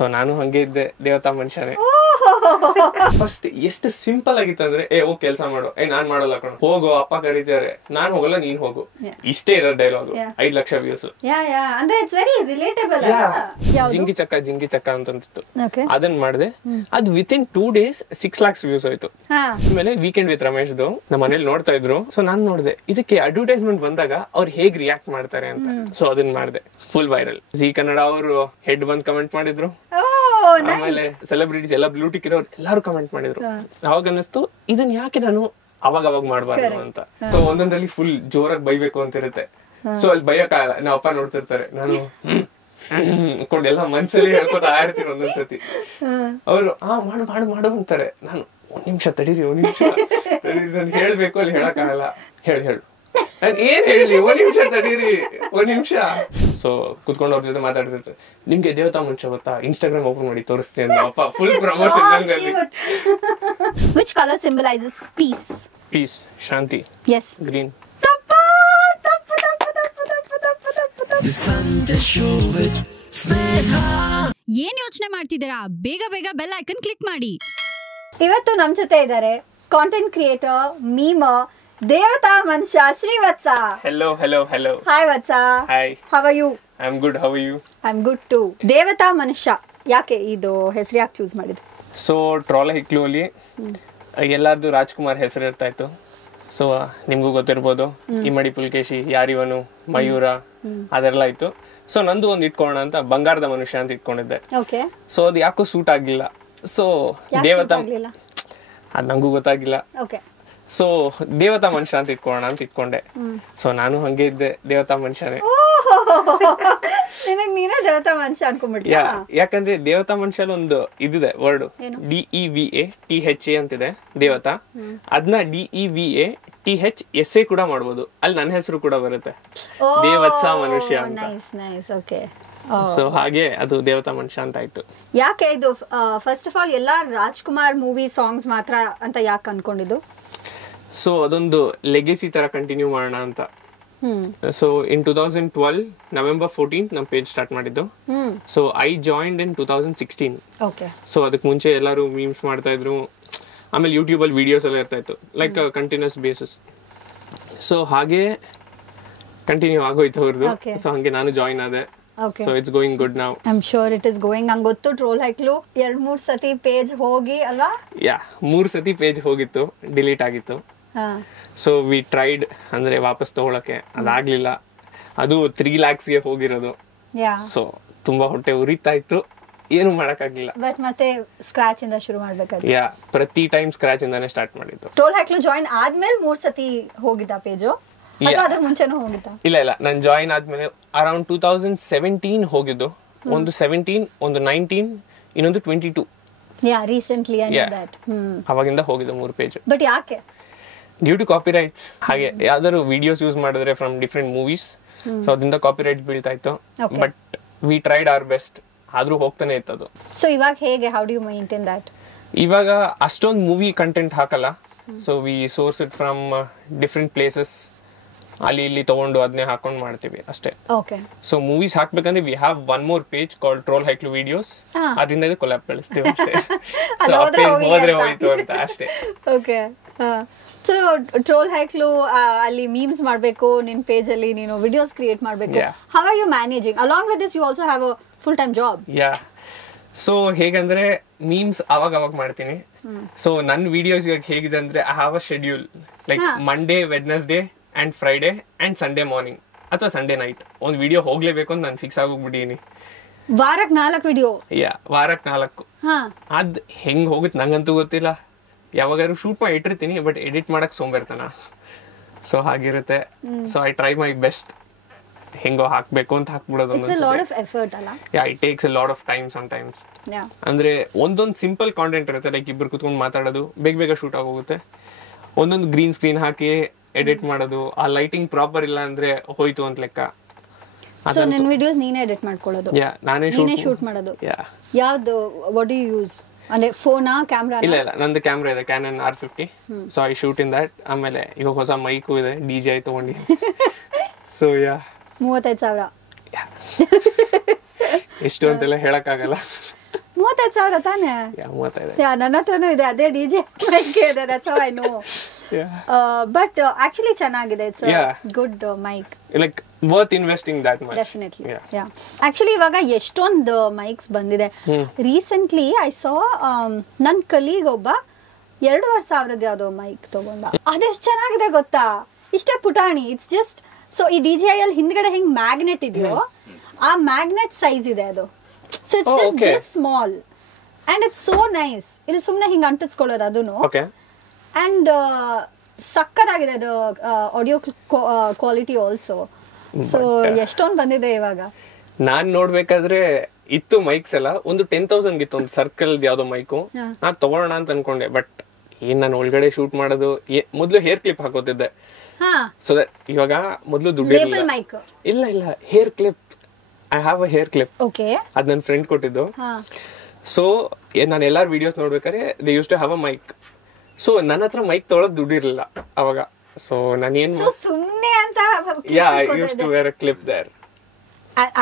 So ನಾನು ಹಂಗೆ ಇದ್ದೆ, ದೇವತಾ ಮನುಷ್ಯನೇ. ಫಸ್ಟ್ ಎಷ್ಟು ಸಿಂಪಲ್ ಆಗಿತ್ತು ಅಂದ್ರೆ, ಹೋಗ್ ಕೆಲ್ಸ ಮಾಡು, ನಾನ್ ಮಾಡಲ್ಲ ಕಣ, ಹೋಗು ಅಪ್ಪ ಕರೀತಾರೆ, ನಾನ್ ಹೋಗಲ್ಲ ನೀನ್ ಹೋಗು, ಇಷ್ಟೇ ಇರೋ ಡೈಲಾಗ್. 5 ಲಕ್ಷ ವ್ಯೂಸ್. ಜಿಂಗಿ ಚಕ್ಕ ಅಂತಿತ್ತು, ಅದನ್ನ ಮಾಡಿದೆ. ಅದು ವಿತಿನ್ 2 days 6 lakhs ವ್ಯೂಸ್ ಆಯ್ತು. ಆಮೇಲೆ ವೀಕೆಂಡ್ ವಿತ್ ರಮೇಶ್ದು ನಮ್ಮ ಮನೇಲಿ ನೋಡ್ತಾ ಇದ್ರು. ಸೊ ನಾನ್ ನೋಡ್ದೆ ಇದಕ್ಕೆ ಅಡ್ವರ್ಟೈಸ್ಮೆಂಟ್ ಬಂದಾಗ ಅವ್ರು ಹೇಗ್ ರಿಯಾಕ್ಟ್ ಮಾಡ್ತಾರೆ ಅಂತ. ಸೊ ಅದನ್ನ ಮಾಡಿದೆ, ಫುಲ್ ವೈರಲ್. ಜಿ ಕನ್ನಡ ಅವರು ಹೆಡ್ ಬಂದ್ ಕಮೆಂಟ್ ಮಾಡಿದ್ರು, ಆಮೇಲೆ ಸೆಲೆಬ್ರಿಟೀಸ್ ಎಲ್ಲ ಬ್ಲೂ ಟಿಕ್ ಇರೋರು ಎಲ್ಲಾರು ಕಮೆಂಟ್ ಮಾಡಿದ್ರು. ಅವಾಗ ಅನ್ನಿಸ್ತು ಇದನ್ನ ಯಾಕೆ ನಾನು ಅವಾಗ ಮಾಡ್ಬಾರ್ದು ಅಂತ. ಸೊ ಒಂದೊಂದ್ರಲ್ಲಿ ಫುಲ್ ಜೋರಾಗಿ ಬೈಬೇಕು ಅಂತ ಇರುತ್ತೆ. ಸೊ ಅಲ್ಲಿ ಬೈಯಕ್ಕಾಗಲ್ಲ, ನಾವ್ ಅಪ್ಪ ನೋಡ್ತಿರ್ತಾರೆ, ನಾನು ಎಲ್ಲ ಮನ್ಸಲ್ಲಿ ಹೇಳ್ಕೊತಾ ಇರ್ತೀನಿ. ಒಂದೊಂದ್ಸತಿ ಅವರು ಮಾಡು ಮಾಡು ಮಾಡು ಅಂತಾರೆ, ನಾನು 1 ನಿಮಿಷ ತಡೀರಿ, 1 ನಿಮಿಷ ತಡೀರಿ, ನಾನು ಹೇಳ್ಬೇಕು, ಅಲ್ಲಿ ಹೇಳಕ್ಕಾಗಲ್ಲ, ಹೇಳು ನಾನು ಏನ್ ಹೇಳಿ, 1 ನಿಮಿಷ ತಡೀರಿ, 1 ನಿಮಿಷ. ಸೊ ಕುತ್ಕೊಂಡು ಅವ್ರ ಜೊತೆ ಮಾತಾಡ್ತಿರ್ತಾರೆ, ನಿಮ್ಗೆ ದೇವತಾ ಮನುಷ್ಯ ಗೊತ್ತಾ, ಇನ್ಸ್ಟಾಗ್ರಾಮ್ ಓಪನ್ ಮಾಡಿ ತೋರಿಸ್ತೀನಿ ಅಂತ. ಅಪ್ಪ ಫುಲ್ ಪ್ರಮೋಷನ್ ನಂಗಲ್ಲಿ. Which color symbolizes peace? Peace, ಶಾಂತಿ. Yes. Green. ಏನ್ ಯೋಚನೆ ಮಾಡ್ತಿದ್ದೀರಾ? ಬೇಗ ಬೇಗ ಬೆಲ್ ಐಕನ್ ಕ್ಲಿಕ್ ಮಾಡಿ. ಇವತ್ತು ನಮ್ ಜೊತೆ ಇದ್ದಾರೆ ಕಾಂಟೆಂಟ್ ಕ್ರಿಯೇಟರ್, ಮೀಮರ್, ದೇವತಾ ಮನುಷ್ಯ Srivatsa. Hello. Hi Vatsa. Hi. How are you? I'm good. How are you? I'm good too. ದೇವತಾ ಮನುಷ್ಯ ಯಾಕೆ ಇದು ಹೆಸರು ಯಾಕೆ ಚೂಸ್ ಮಾಡಿದ್ರು? ಸೊ ಟ್ರೋಲ್ ಹಿಕ್ಲು ಅಲ್ಲಿ ಎಲ್ಲಾರ್ದು ರಾಜ್ಕುಮಾರ್ ಹೆಸರು ಇರ್ತಾ ಇತ್ತು. ಸೊ ನಿಮ್ಗೂ ಗೊತ್ತಿರ್ಬೋದು, ಇಮ್ಮಡಿ ಪುಲ್ಕೇಶಿ, ಯಾರಿವನು, ಮಯೂರ, ಅದೆಲ್ಲ ಇತ್ತು. ಸೊ ನಂದು ಒಂದು ಇಟ್ಕೊಳ್ಳೋಣ ಅಂತ ಬಂಗಾರದ ಮನುಷ್ಯ ಅಂತ ಇಟ್ಕೊಂಡಿದ್ದೆ. ಸೊ ಅದು ಯಾಕೋ ಸೂಟ್ ಆಗ್ಲಿಲ್ಲ. ಸೊ ದೇವತಾ, ಅದ್ ನಂಗೂ ಗೊತ್ತಾಗಿಲ್ಲ. ಸೊ ದೇವತಾ ಮನುಷ್ಯ ಅಂತ ಇಟ್ಕೊಳ್ಳೋಣ ಅಂತ ಇಟ್ಕೊಂಡೆ. ಸೊ ನಾನು ಹಂಗೆ ಇದ್ದೆ, ದೇವತಾ ಮನುಷ್ಯನೇ. ನೀನೇ ದೇವತಾ ಮನುಷ್ಯ ಅನ್ಕೊಂಡ್ಬಿಟ್ಟ. ಯಾಕಂದ್ರೆ ದೇವತಾ ಮನುಷ್ಯಲ್ಲಿ ಒಂದು ಇದಿದೆ ವರ್ಡ್, DEVATHA ಅಂತಿದೆ ದೇವತಾ. ಅದನ್ನ DEVATHSA ಕೂಡ ಮಾಡ್ಬೋದು, ಅಲ್ಲಿ ನನ್ನ ಹೆಸರು ಕೂಡ ಬರುತ್ತೆ, ದೇವತ್ಸ ಮನುಷ್ಯ ಅಂತ. ಸೊ ಹಾಗೆ ಅದು ದೇವತಾ ಮನುಷ್ಯ ಅಂತ ಆಯ್ತು. ಯಾಕೆ ಇದು ಫಸ್ಟ್ ಆಫ್ ಆಲ್ ಎಲ್ಲ ರಾಜ್ಕುಮಾರ್ ಮೂವಿ ಸಾಂಗ್ಸ್ ಮಾತ್ರ ಅಂತ ಯಾಕೆ ಅನ್ಕೊಂಡಿದ್ದು? ಸೊ ಅದೊಂದು ಲೆಗೆಸಿ ತರ ಕಂಟಿನ್ಯೂ ಮಾಡೋಣ ಅಂತ. ಸೊ ಇನ್ 2012 November 14th ನಮ್ಮ ಪೇಜ್ ಸ್ಟಾರ್ಟ್ ಮಾಡಿದ್ದು. So I joined in 2016. So ಅದಕ್ಕೆ ಮುಂಚೆ ಎಲ್ಲರೂ ಮೀಮ್ಸ್ ಮಾಡ್ತಾ ಇದ್ರು, ಆಮೇಲೆ ಯೂಟ್ಯೂಬ್ ಅಲ್ಲಿ ವಿಡಿಯೋಸ್ ಎಲ್ಲ ಇರ್ತಾ ಇತ್ತು, ಲೈಕ್ ಕಂಟಿನ್ಯೂಸ್ ಬೇಸಿಸ್. ಸೊ ಹಾಗೆ ಕಂಟಿನ್ಯೂ ಆಗೋಯ್ತು ಅವ್ರದ್ದು. ಸೊ ಹಂಗೆ ನಾನು ಜಾಯಿನ್ ಆದೆ. So it's going good now. I am sure it is going. ನಂಗೆ ಗೊತ್ತು, ಟ್ರೋಲ್ ಹೈಕ್ಲು 2-3 ಸತಿ ಪೇಜ್ ಹೋಗಿ ಅಲ್ವಾ? 3 ಸತಿ ಪೇಜ್ ಹೋಗಿತ್ತು, ಡಿಲೀಟ್ ಆಗಿತ್ತು. ಸೊ ವಿ ಟ್ರೈಡ್ ಅಂದ್ರೆ ವಾಪಸ್ ತಗೊಳಕ್ಕೆ, ಅದಾಗ್ಲಿಲ್ಲ. ಅದು 3 lakhsಗೆ ಹೋಗಿರೋದು. ಸೊ ತುಂಬಾ ಹೊಟ್ಟೆ ಉರಿತಾ ಇತ್ತು, ಏನು ಮಾಡಕ್ಕಾಗ್ಲಿಲ್ಲ. ಬಟ್ ಮತ್ತೆ ಸ್ಕ್ರಾಚ್ ಇಂದ ಶುರು ಮಾಡ್ಬೇಕಾಯ್ತು. ಪ್ರತಿ ಟೈಮ್ ಸ್ಕ್ರಾಚ್ ಇಂದಾನೆ ಸ್ಟಾರ್ಟ್ ಮಾಡಿದ್ದು. ಟ್ರೋಲ್ ಹೈಕ್ಲು ಜಾಯಿನ್ ಆದ್ಮೇಲೆ 3 ಸತಿ ಹೋಗಿದ್ದ ಪೇಜು? ಅದ್ರ ಮುಂಚೆನೂ ಹೋಗಿದ್ದ? ಇಲ್ಲ, ನಾನು ಜಾಯಿನ್ ಆದ್ಮೇಲೆ ಅರೌಂಡ್ 2017 ಹೋಗಿದ್ದು. ಒಂದು 17, ಒಂದು 19, ಇನ್ನೊಂದು 22. ರೀಸೆಂಟ್ಲಿ ಅವಾಗಿಂದ ಹೋಗಿದ್ದು 3 ಪೇಜ್. ಬಟ್ ಯಾಕೆ? Due to copyrights. ಹಾಗೆ ಯಾವ್ದಾದ್ರು ವಿಡಿಯೋಸ್ ಯೂಸ್ ಮಾಡಿದ್ರೆ ಫ್ರಮ್ ಡಿಫ್ರೆಂಟ್ ಮೂವೀಸ್, ಸೊ ಅದರಿಂದ ಕಾಪಿರೈಟ್ಸ್ ಬೀಳ್ತಾ ಇತ್ತು. But we tried our best, ಆದ್ರೂ ಹೋಗ್ತಾನೆ ಇತ್ತದು. ಸೊ ಇವಾಗ ಹೇಗೆ, how do you maintain that? ಇವಾಗ ಅಷ್ಟೊಂದು ಮೂವಿ ಕಂಟೆಂಟ್ ಹಾಕಲ್ಲ. So we source it from different places, ಅಲ್ಲಿ ಇಲ್ಲಿ ತಗೊಂಡು ಅದನ್ನೇ ಹಾಕೊಂಡು ಮಾಡ್ತೀವಿ ಅಷ್ಟೇ. ಸೊ ಮೂವೀಸ್ ಹಾಕ್ಬೇಕಂದ್ರೆ we have one more page called troll ಹೈಕ್ಲು ವಿಡಿಯೋಸ್, ಅದರಿಂದ ಕೊಲ್ಯಾಬ್ ಬೆಳೆಸ್ತೀವಿ ಅಷ್ಟೇ. ಸೊ ಆ ಪೇಜ್ ಹೋದ್ರೆ ಹೋಯ್ತು ಅಂತ ಅಷ್ಟೇ. ಸೊ ಟ್ರೋಲ್ ಹೈಕ್ಲು ಅಲ್ಲಿ ಮೀಮ್ಸ್ ಮಾಡಬೇಕು, ನಿನ್ ಪೇಜ್ ಅಲ್ಲಿ ನೀನು ವಿಡಿಯೋಸ್ ಕ್ರಿಯೇಟ್ ಮಾಡಬೇಕು. How are you managing? Along with this you also have a full time job. So ಹೇಗಂದ್ರೆ ಮೀಮ್ಸ್ ಅವಾಗ ಮಾಡ್ತೀನಿ. ಸೊ ನನ್ನ ವಿಡಿಯೋಸ್ ಇವಾಗ ಹೇಗಿದೆ ಅಂದ್ರೆ I have a schedule, like Monday, Wednesday and Friday and Sunday morning ಅಥವಾ Sunday night ಒಂದು video ಹೋಗ್ಲೇಬೇಕು ಅಂತ ನಾನು ಫಿಕ್ಸ್ ಆಗೋಗ್ಬಿಟ್ಟಿನಿ. ವಾರಕ್ಕೆ 4 ವಿಡಿಯೋ? ವಾರಕ್ಕೆ 4. ಅದ್ ಹೆಂಗ್ ಹೋಗುತ್ತೆ ನಂಗಂತೂ ಗೊತ್ತಿಲ್ಲ. ಯಾವಾಗಾದ್ರು ಶೂಟ್ ಮಾಡಿ ಇಟ್ಟಿರ್ತೀನಿ, ಬಟ್ ಎಡಿಟ್ ಮಾಡಕ್ ಸೋಂಬೇರ್ತನ. ಸೊ ಹಾಗಿರುತ್ತೆ. So I try my best, ಹೆಂಗೋ ಹಾಕ್ಬೇಕು ಅಂತ ಹಾಕ್ಬಿಡೋದು. It takes a lot of time sometimes. ಅಂದ್ರೆ ಒಂದೊಂದು ಸಿಂಪಲ್ ಕಾಂಟೆಂಟ್ ಇರುತ್ತೆ, ಲೈಕ್ ಇಬ್ರು ಕುತ್ಕೊಂಡು ಮಾತಾಡೋದು, ಬೇಗ ಶೂಟ್ ಆಗೋಗುತ್ತೆ. ಒಂದೊಂದು ಗ್ರೀನ್ ಸ್ಕ್ರೀನ್ ಹಾಕಿ ಎಡಿಟ್ ಮಾಡೋದು, ಆ ಲೈಟಿಂಗ್ ಪ್ರಾಪರ್ ಇಲ್ಲ ಅಂದ್ರೆ ಹೋಯ್ತು ಅಂತ ಲೆಕ್ಕ. ಸೊ ನಿನ್ನ ವಿಡಿಯೋಸ್ ನೀನೇ ಎಡಿಟ್ ಮಾಡ್ಕೊಳ್ಳೋದು? ನಾನೇ ಶೂಟ್ ಮಾಡೋದು. ಯಾವ್ದು, ವಾಟ್ ಡು ಯು ಯೂಸ್? ಅಂದ್ರೆ ಫೋನಾ, ಕ್ಯಾಮ್ರಾ? ಇಲ್ಲ, ನಂದು ಕ್ಯಾಮ್ರಾ ಇದೆ, Canon R50. So I shoot in that. ಆಮೇಲೆ ಇವಾಗ ಹೊಸ ಮೈಕು ಇದೆ, DJI ತಗೊಂಡಿದ್ದೀನಿ. ಸೊ 35,000 ಎಷ್ಟು ಅಂತೆಲ್ಲ ಹೇಳಕ್ಕಾಗಲ್ಲ. 35,000 ತಾನೆ? ನನ್ನ ಹತ್ರನೂ ಇದೆ ಅದೇ DJ mic ಇದೆ, that's how I know. But actually ಚೆನ್ನಾಗಿದೆ, it's a good mic. Like worth investing that much. Definitely. Yeah. Actually ಇವಾಗ ಎಷ್ಟೊಂದು mics ಬಂದಿದೆ. Recently I saw ನನ್ನ colleague ಒಬ್ಬ 2,500 ಯಾವ್ದೋ ಮೈಕ್ ತಗೊಂಡ. ಅದೆಷ್ಟು ಚೆನ್ನಾಗಿದೆ ಗೊತ್ತಾ, ಇಷ್ಟೇ ಪುಟಾಣಿ. ಇಟ್ಸ್ ಜಸ್ಟ್ ಸೊ ಈ DJI ಅಲ್ಲಿ ಹಿಂದ್ಗಡೆ ಹೆಂಗ್ ಮ್ಯಾಗ್ನೆಟ್ ಇದೆಯೋ ಆ ಮ್ಯಾಗ್ನೆಟ್ ಸೈಜ್ ಇದೆ ಅದು. So it's just this small and it's so nice. ಇಲ್ಲಿ ಸುಮ್ನೆ ಹಿಂಗ್ ಅಂಟಿಸ್ಕೊಳ್ಳೋದು ಅದನ್ನು. ಅಂಡ್ ಸಕ್ಕದಾಗಿದೆ ಅದು ಆಡಿಯೋ ಕ್ವಾಲಿಟಿ ಆಲ್ಸೋ. ಸೊ ಎಷ್ಟೊಂದು ಬಂದಿದೆ ಇವಾಗ. ನಾನ್ ನೋಡ್ಬೇಕಾದ್ರೆ ಇತ್ತು ಮೈಕ್ಸ್ ಎಲ್ಲ ಒಂದು 10,000 ಇತ್ತು ಒಂದು ಸರ್ಕಲ್ ಯಾವ್ದೋ ಮೈಕು. ನಾನ್ ತಗೊಳ್ಳೋಣ ಅಂತ ಅನ್ಕೊಂಡೆ, ಬಟ್ ಏನ್ ನಾನು ಒಳಗಡೆ ಶೂಟ್ ಮಾಡೋದು. ಮೊದ್ಲು ಹೇರ್ ಕ್ಲಿಪ್ ಹಾಕೋತಿದ್ದೆ. ಸೊ ದಟ್ ಇವಾಗ ಮೊದ್ಲು ದುಡ್ಡು ಇಲ್ಲ hair clip. I have a hair clip. ಅದ್ ನನ್ನ ಫ್ರೆಂಡ್ ಕೊಟ್ಟಿದ್ದು. ಸೊ ನಾನು ಎಲ್ಲಾರ ವಿಡಿಯೋಸ್ ನೋಡ್ಬೇಕಾದ್ರೆ they used to have a mic. So ನನ್ನ ಹತ್ರ ಮೈಕ್ ತೊಗೊಳಕ್ ದುಡ್ಡು ಇರಲಿಲ್ಲ ಅವಾಗ. ಸೊ ನಾನೇನ್ ಸುಮ್ನೆ ಅಂತ I use to wear a clip there.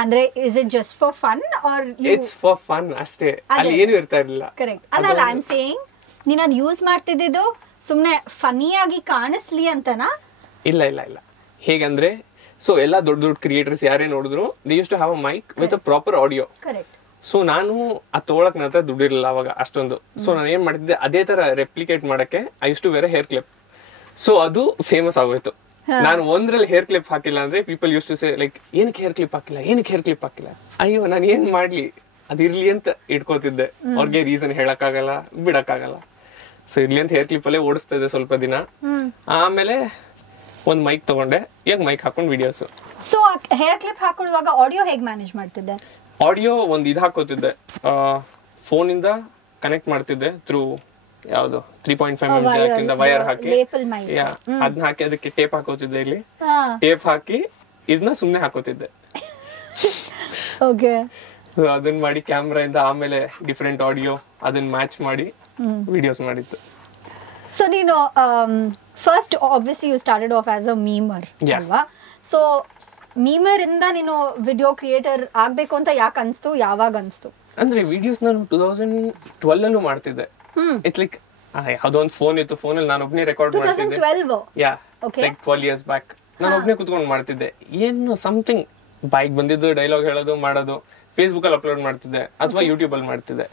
ಅಂದ್ರೆ is it just for fun or it's for fun ಅಷ್ಟೇ, ಅಲ್ಲಿ ಏನು ಇರ್ತಾ ಇರಲಿಲ್ಲ. ಕರೆಕ್ಟ್ ಅಲ್ಲ ಐ ಆಮ್ ಸೇಯಿಂಗ್ ನೀನು ಅದು ಯೂಸ್ ಮಾಡ್ತಿದ್ದು ಸುಮ್ನೆ ಫನ್ನಿ ಆಗಿ ಕಾಣಿಸ್ಲಿ ಅಂತನಾ? ಇಲ್ಲ ಹೇಗಂದ್ರೆ ಸೊ ಎಲ್ಲ ದೊಡ್ಡ ಕ್ರಿಯೇಟರ್ಸ್ ಯಾರೇ ನೋಡಿದ್ರು they used to have a mic with a proper audio. Correct. So ನಾನು ಅದು ತಗೊಳಕ್ ನನ್ನ ಹತ್ರ ದುಡ್ಡಿರಲಿಲ್ಲ ಅವಾಗ ಅಷ್ಟೊಂದು. ಸೊ ನಾನು ಏನ್ ಮಾಡ್ತಿದ್ದೆ ಅದೇ ತರ ರೆಪ್ಲಿಕೇಟ್ ಮಾಡಕ್ಕೆ I use to wear hair clip. So ಅದು ಫೇಮಸ್ ಆಗೋಯ್ತು. ನಾನು ಒಂದ್ರಲ್ಲಿ ಹೇರ್ ಕ್ಲಿಪ್ ಹಾಕಿಲ್ಲ ಅಂದ್ರೆ people use to say like ಏನಕ್ಕೆ ಹೇರ್ ಕ್ಲಿಪ್ ಹಾಕಿಲ್ಲ. ಅಯ್ಯೋ ನಾನು ಏನ್ ಮಾಡ್ಲಿ, ಅದಿರ್ಲಿ ಅಂತ ಇಟ್ಕೋತಿದ್ದೆ. ಅವ್ರಿಗೆ ರೀಸನ್ ಹೇಳಕ್ಕಾಗಲ್ಲ, ಬಿಡಕ್ಕಾಗಲ್ಲ. ಸೊ ಇರ್ಲಿ ಅಂತ ಹೇರ್ ಕ್ಲಿಪ್ ಅಲ್ಲೇ ಓಡಿಸ್ತಾ ಇದ್ದೆ ಸ್ವಲ್ಪ ದಿನ. ಆಮೇಲೆ ಒಂದ್ ಮೈಕ್ ತಗೊಂಡೆ, ಈಗ ಮೈಕ್ ಹಾಕೊಂಡ್ ವಿಡಿಯೋಸ್. ಸೊ ಹೇರ್ ಕ್ಲಿಪ್ ಹಾಕೊಳ್ಳುವಾಗ ಆಡಿಯೋ ಹೇಗೆ ಮ್ಯಾನೇಜ್ ಮಾಡ್ತಿದ್ದೆ? ಆಡಿಯೋ ಒಂದ್ ಇದು ಹಾಕೋತಿದ್ದೆ, ಫೋನ್ ಇಂದ ಕನೆಕ್ಟ್ ಮಾಡ್ತಿದ್ದೆ ಥ್ರೂ ಯಾವ್ದು 3.5mm ಜಾಕ್ ಇಂದ ವೈರ್ ಹಾಕಿ ಅದನ್ನ ಹಾಕಿ ಅದಕ್ಕೆ ಟೇಪ್ ಹಾಕೋತಿದ್ದೆ. ಇಲ್ಲಿ ಟೇಪ್ ಹಾಕಿ ಇದನ್ನ ಸುಮ್ನೆ ಹಾಕೋತಿದ್ದೆ. ಅದನ್ನ ಮಾಡಿ ಕ್ಯಾಮ್ರಾ ಇಂದ ಆಮೇಲೆ ಡಿಫರೆಂಟ್ ಆಡಿಯೋ ಅದನ್ನ ಮ್ಯಾಚ್ ಮಾಡಿ ವಿಡಿಯೋಸ್ ಮಾಡಿತ್ತು. ಸೊ ನೀನು first obviously you started off as a memer ಅಲ್ವಾ? ಸೊ ಮೀಮರ್ ಇಂದ ನೀನು ವಿಡಿಯೋ ಕ್ರಿಯೇಟರ್ ಆಗ್ಬೇಕು ಅಂತ ಯಾಕೆ ಅನ್ಸ್ತು, ಯಾವಾಗ ಅನ್ಸ್ತು? ಅಂದ್ರೆ ವಿಡಿಯೋಸ್ ನಾನು 2012 ಅಲ್ಲೂ ಮಾಡ್ತಿದ್ದೆ. ಇಟ್ಸ್ ಲೈಕ್ ಯಾವ್ದೋ ಒಂದು ಫೋನ್ ಇತ್ತು, ಫೋನ್ ಅಲ್ಲಿ ನಾನು ಒಬ್ನೇ ರೆಕಾರ್ಡ್ ಮಾಡ್ತಿದ್ದೆ. 12 years ಬ್ಯಾಕ್ ನಾನು ಒಬ್ನೇ ಕುತ್ಕೊಂಡು ಮಾಡ್ತಿದ್ದೆ. ಏನು ಸಮಥಿಂಗ್ ಬೈಕ್ ಬಂದಿದ್ದು ಡೈಲಾಗ್ ಹೇಳೋದು ಮಾಡೋದು ಫೇಸ್ಬುಕ್ ಅಲ್ಲಿ ಅಪ್ಲೋಡ್ ಮಾಡ್ತಿದ್ದೆ ಅಥವಾ ಯೂಟ್ಯೂಬ್ ಅಲ್ಲಿ ಮಾಡ್ತಿದ್ದೆ.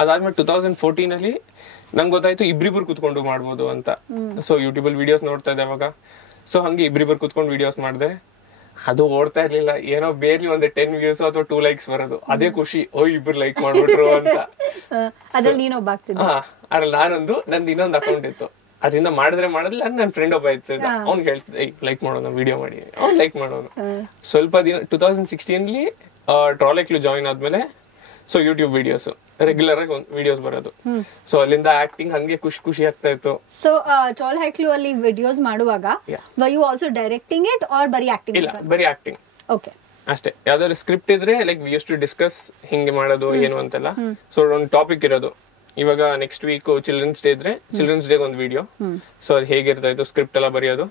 ಅದಾದ್ಮೇಲೆ 2014 ಅಲ್ಲಿ ನಂಗೆ ಗೊತ್ತಾಯ್ತು ಇಬ್ರಿಬ್ರು ಕುತ್ಕೊಂಡು ಮಾಡ್ಬೋದು ಅಂತ. ಸೊ ಯೂಟ್ಯೂಬ್ ಅಲ್ಲಿ ವಿಡಿಯೋಸ್ ನೋಡ್ತಾ ಇದ್ದೆ ಅವಾಗ. ಸೊ ಹಂಗೆ ಇಬ್ರಿಬ್ರು ಕುತ್ಕೊಂಡು ವಿಡಿಯೋಸ್ ಮಾಡಿದೆ. ಅದು ಓಡ್ತಾ ಇರ್ಲಿಲ್ಲ, ಏನೋ ಬೇರ್ಲಿ ಒಂದು 10 views ಅಥವಾ 2 likes ಬರೋದು, ಅದೇ ಖುಷಿ. ಇಬ್ರು ಲೈಕ್ ಮಾಡ್ಬಿಟ್ರು ಅಂತ. ಅದ್ರಲ್ಲಿ ನಾನೊಂದು ನಂದು ಇನ್ನೊಂದು ಅಕೌಂಟ್ ಇತ್ತು, ಅದರಿಂದ ಮಾಡಿದ್ಲಿಲ್ಲ. ನನ್ನ ಫ್ರೆಂಡ್ ಒಬ್ಬ ಇರ್ತಿದ್ದ, ಅವ್ನಿಗೆ ಹೇಳ್ತಿದ್ದೆ ಲೈಕ್ ಮಾಡೋಣ ವಿಡಿಯೋ ಮಾಡಿ, ಅವ್ನು ಲೈಕ್ ಮಾಡೋನು. ಸ್ವಲ್ಪ ದಿನ 2016 ಟ್ರಾಲೆಕ್ಲು ಜಾಯಿನ್ ಆದ್ಮೇಲೆ ಸೊ ಯೂಟ್ಯೂಬ್ ವಿಡಿಯೋಸ್ ರೆಗ್ಯುಲರ್ ಆಗಿ ವಿಡಿಯೋಸ್ ಬರೋದು. ಸೊ ಅಲ್ಲಿಂದ ಆಕ್ಟಿಂಗ್ ಹಂಗೆ ಖುಷಿ ಆಗ್ತಾ ಇತ್ತು. ಸೊ ಟ್ರಾಲ್ ಹೈಕ್ಲು ಅಲ್ಲಿ ವಿಡಿಯೋಸ್ ಮಾಡುವಾಗ were you also directing it or ಬರಿ ಆಕ್ಟಿಂಗ್? ಇಲ್ಲ, ಬರಿ ಆಕ್ಟಿಂಗ್. ಓಕೆ, ಅಷ್ಟೇ. ಯಾವ್ದಾದ್ರು ಸ್ಕ್ರಿಪ್ಟ್ ಇದ್ರೆ like we use to discuss ಹಿಂಗೆ ಮಾಡೋದು ಏನು ಅಂತೆಲ್ಲ. ಸೊ ಒಂದು ಟಾಪಿಕ್ ಇರೋದು. ಇವಾಗ ನೆಕ್ಸ್ಟ್ ವೀಕ್ ಚಿಲ್ಡ್ರನ್ಸ್ ಡೇ ಇದ್ರೆ ಚಿಲ್ಡ್ರನ್ಸ್ ಡೇ ಒಂದು ವಿಡಿಯೋ. ಸೊ ಅದು ಹೇಗಿರ್ತಾ ಇತ್ತು, ಸ್ಕ್ರಿಪ್ಟ್ ಎಲ್ಲ ಬರೆಯೋದು,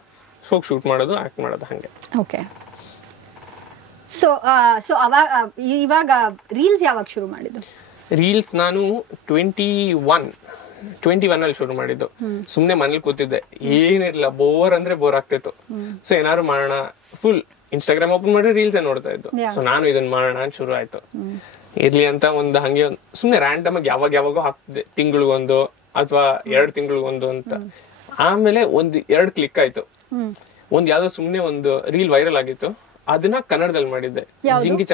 ಹೋಗಿ ಶೂಟ್ ಮಾಡೋದು, ಆಕ್ಟ್ ಮಾಡೋದು ಹಂಗೆ. ಓಕೆ. ಸೊ ಇವಾಗ ರೀಲ್ಸ್ ಯಾವಾಗ ಶುರು ಮಾಡಿದ್ದು? ರೀಲ್ಸ್ ನಾನು 21 ಅಲ್ಲಿ ಶುರು ಮಾಡಿದ್ದು. ಸುಮ್ನೆ ಮನೇಲಿ ಕೂತಿದ್ದೆ, ಏನಿರ್ಲಿಲ್ಲ, ಬೋರ್ ಅಂದ್ರೆ ಬೋರ್ ಆಗ್ತಿತ್ತು. ಸೊ ಏನಾದ್ರು ಮಾಡೋಣ, ಫುಲ್ ಇನ್ಸ್ಟಾಗ್ರಾಮ್ ಓಪನ್ ಮಾಡಿ ರೀಲ್ಸ್ ನೋಡ್ತಾ ಇದ್ದು. ಸೊ ನಾನು ಇದನ್ನ ಮಾಡೋಣ ಅಂತ ಶುರು ಆಯ್ತು. ಇರ್ಲಿ ಅಂತ ಒಂದು ಹಂಗೆ ಸುಮ್ನೆ ರ್ಯಾಂಡಮ್ ಆಗಿ ಯಾವಾಗೋ ಹಾಕ್ತಿದ್ದೆ, ತಿಂಗಳಿಗೊಂದು ಅಥವಾ 2 ತಿಂಗಳಿಗೊಂದು ಅಂತ. ಆಮೇಲೆ 2 ಕ್ಲಿಕ್ ಆಯ್ತು. ಯಾವ್ದೋ ಸುಮ್ನೆ ಒಂದು ರೀಲ್ ವೈರಲ್ ಆಗಿತ್ತು, ಅದನ್ನ ಕನ್ನಡದಲ್ಲಿ ಮಾಡಿದ್ದೆ. ಜಿಂಗಿ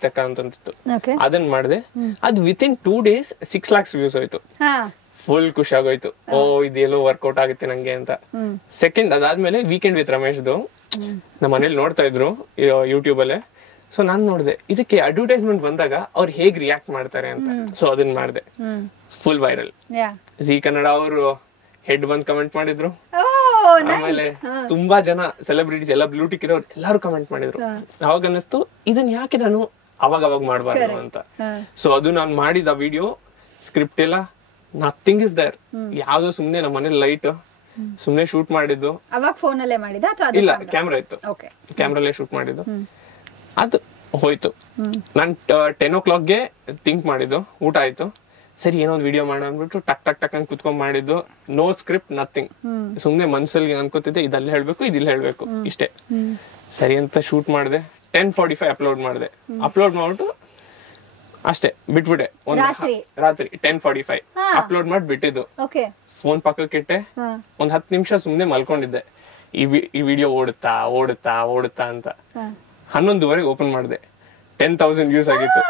ಚಕ್ಕ ಅಂತಿತ್ತು, ಅದನ್ನ ಮಾಡಿದೆ. ಅದು ವಿತಿನ್ 2 days 6 lakhs views ಹೋಯ್ತು. ಫುಲ್ ಖುಷಿ ಆಗೋಯ್ತು, ಇದೆಲ್ಲೋ ವರ್ಕೌಟ್ ಆಗುತ್ತೆ ನಂಗೆ ಅಂತ. ಸೆಕೆಂಡ್ ಅದಾದ್ಮೇಲೆ ವೀಕೆಂಡ್ ವಿತ್ ರಮೇಶ್ದು ನಮ್ಮ ಮನೇಲಿ ನೋಡ್ತಾ ಇದ್ರು ಯೂಟ್ಯೂಬ್ ಅಲ್ಲೇ. ಸೊ ನಾನ್ ನೋಡಿದೆ ಇದಕ್ಕೆ ಅಡ್ವರ್ಟೈಸ್ಮೆಂಟ್ ಬಂದಾಗ ಅವ್ರು ಹೇಗ್ ರಿಯಾಕ್ಟ್ ಮಾಡ್ತಾರೆ ಅಂತ. ಸೊ ಅದನ್ನ ಮಾಡಿದೆ, ಫುಲ್ ವೈರಲ್. ಜಿ ಕನ್ನಡ ಅವರು ಹೆಡ್ ಬಂದ್ ಕಮೆಂಟ್ ಮಾಡಿದ್ರು. ಆಮೇಲೆ ತುಂಬಾ ಜನ ಸೆಲೆಬ್ರಿಟೀಸ್ ಎಲ್ಲ ಬ್ಲೂ ಟಿಕ್ ಇರೋರು ಎಲ್ಲಾರು ಕಮೆಂಟ್ ಮಾಡಿದ್ರು. ಅವಾಗ ಅನ್ನಿಸ್ತು ಇದನ್ನ ಯಾಕೆ ನಾನು ಅವಾಗ ಮಾಡ್ಬಾರ್ದು ಅಂತ. ಸೊ ಅದು ನಾನು ಮಾಡಿದ ವಿಡಿಯೋ ಸ್ಕ್ರಿಪ್ಟ್ ಎಲ್ಲ ನಥಿಂಗ್ ಇಸ್ ದೇರ್. ಯಾವ್ದೋ ಸುಮ್ನೆ ನಮ್ಮ ಮನೇಲಿ ಲೈಟ್ ಸುಮ್ನೆ ಶೂಟ್ ಮಾಡಿದ್ದು. ಅವಾಗ ಫೋನ್ ಅಲ್ಲೇ ಮಾಡಿದ? ಇಲ್ಲ, ಕ್ಯಾಮ್ರಾ ಇತ್ತು, ಕ್ಯಾಮ್ರಲ್ಲೇ ಶೂಟ್ ಮಾಡಿದ್ದು. ಅದು ಹೋಯ್ತು. ನಾನು 10 o'clockಗೆ ಥಿಂಕ್ ಮಾಡಿದ್ದು, ಊಟ ಆಯ್ತು, ಸರಿ ಏನೋ ಒಂದು ವಿಡಿಯೋ ಮಾಡೋಣ ಅಂದ್ಬಿಟ್ಟು ಟಕ್ ಟಕ್ ಟಕ್ ಅಂತ ಕುತ್ಕೊಂಡ್ ಮಾಡಿದ್ದು. No script, nothing. ಸುಮ್ನೆ ಮನ್ಸಲ್ಲಿ ಅನ್ಕೋತಿದ್ದೆ ಇದಲ್ಲಿ ಹೇಳ್ಬೇಕು ಇದಿಲ್ಲ ಹೇಳ್ಬೇಕು ಇಷ್ಟೇ. ಸರಿ ಅಂತ ಶೂಟ್ ಮಾಡಿದೆ. 10:45 ಅಪ್ಲೋಡ್ ಮಾಡಿದೆ. ಅಪ್ಲೋಡ್ ಮಾಡ್ಬಿಟ್ಟು ಅಷ್ಟೇ ಬಿಟ್ಬಿಟ್ಟೆ. ರಾತ್ರಿ 10:45 ಅಪ್ಲೋಡ್ ಮಾಡಿ ಬಿಟ್ಟಿದ್ದು. ಫೋನ್ ಪಕ್ಕಕ್ಕಿಟ್ಟೆ, ಒಂದ್ 10 ನಿಮಿಷ ಸುಮ್ನೆ ಮಲ್ಕೊಂಡಿದ್ದೆ. ಈ ವಿಡಿಯೋ ಓಡುತ್ತಾ ಓಡುತ್ತಾ ಓಡುತ್ತಾ ಅಂತ 11:30 ಓಪನ್ ಮಾಡಿದೆ. 10,000 ವ್ಯೂಸ್ ಆಗಿತ್ತು.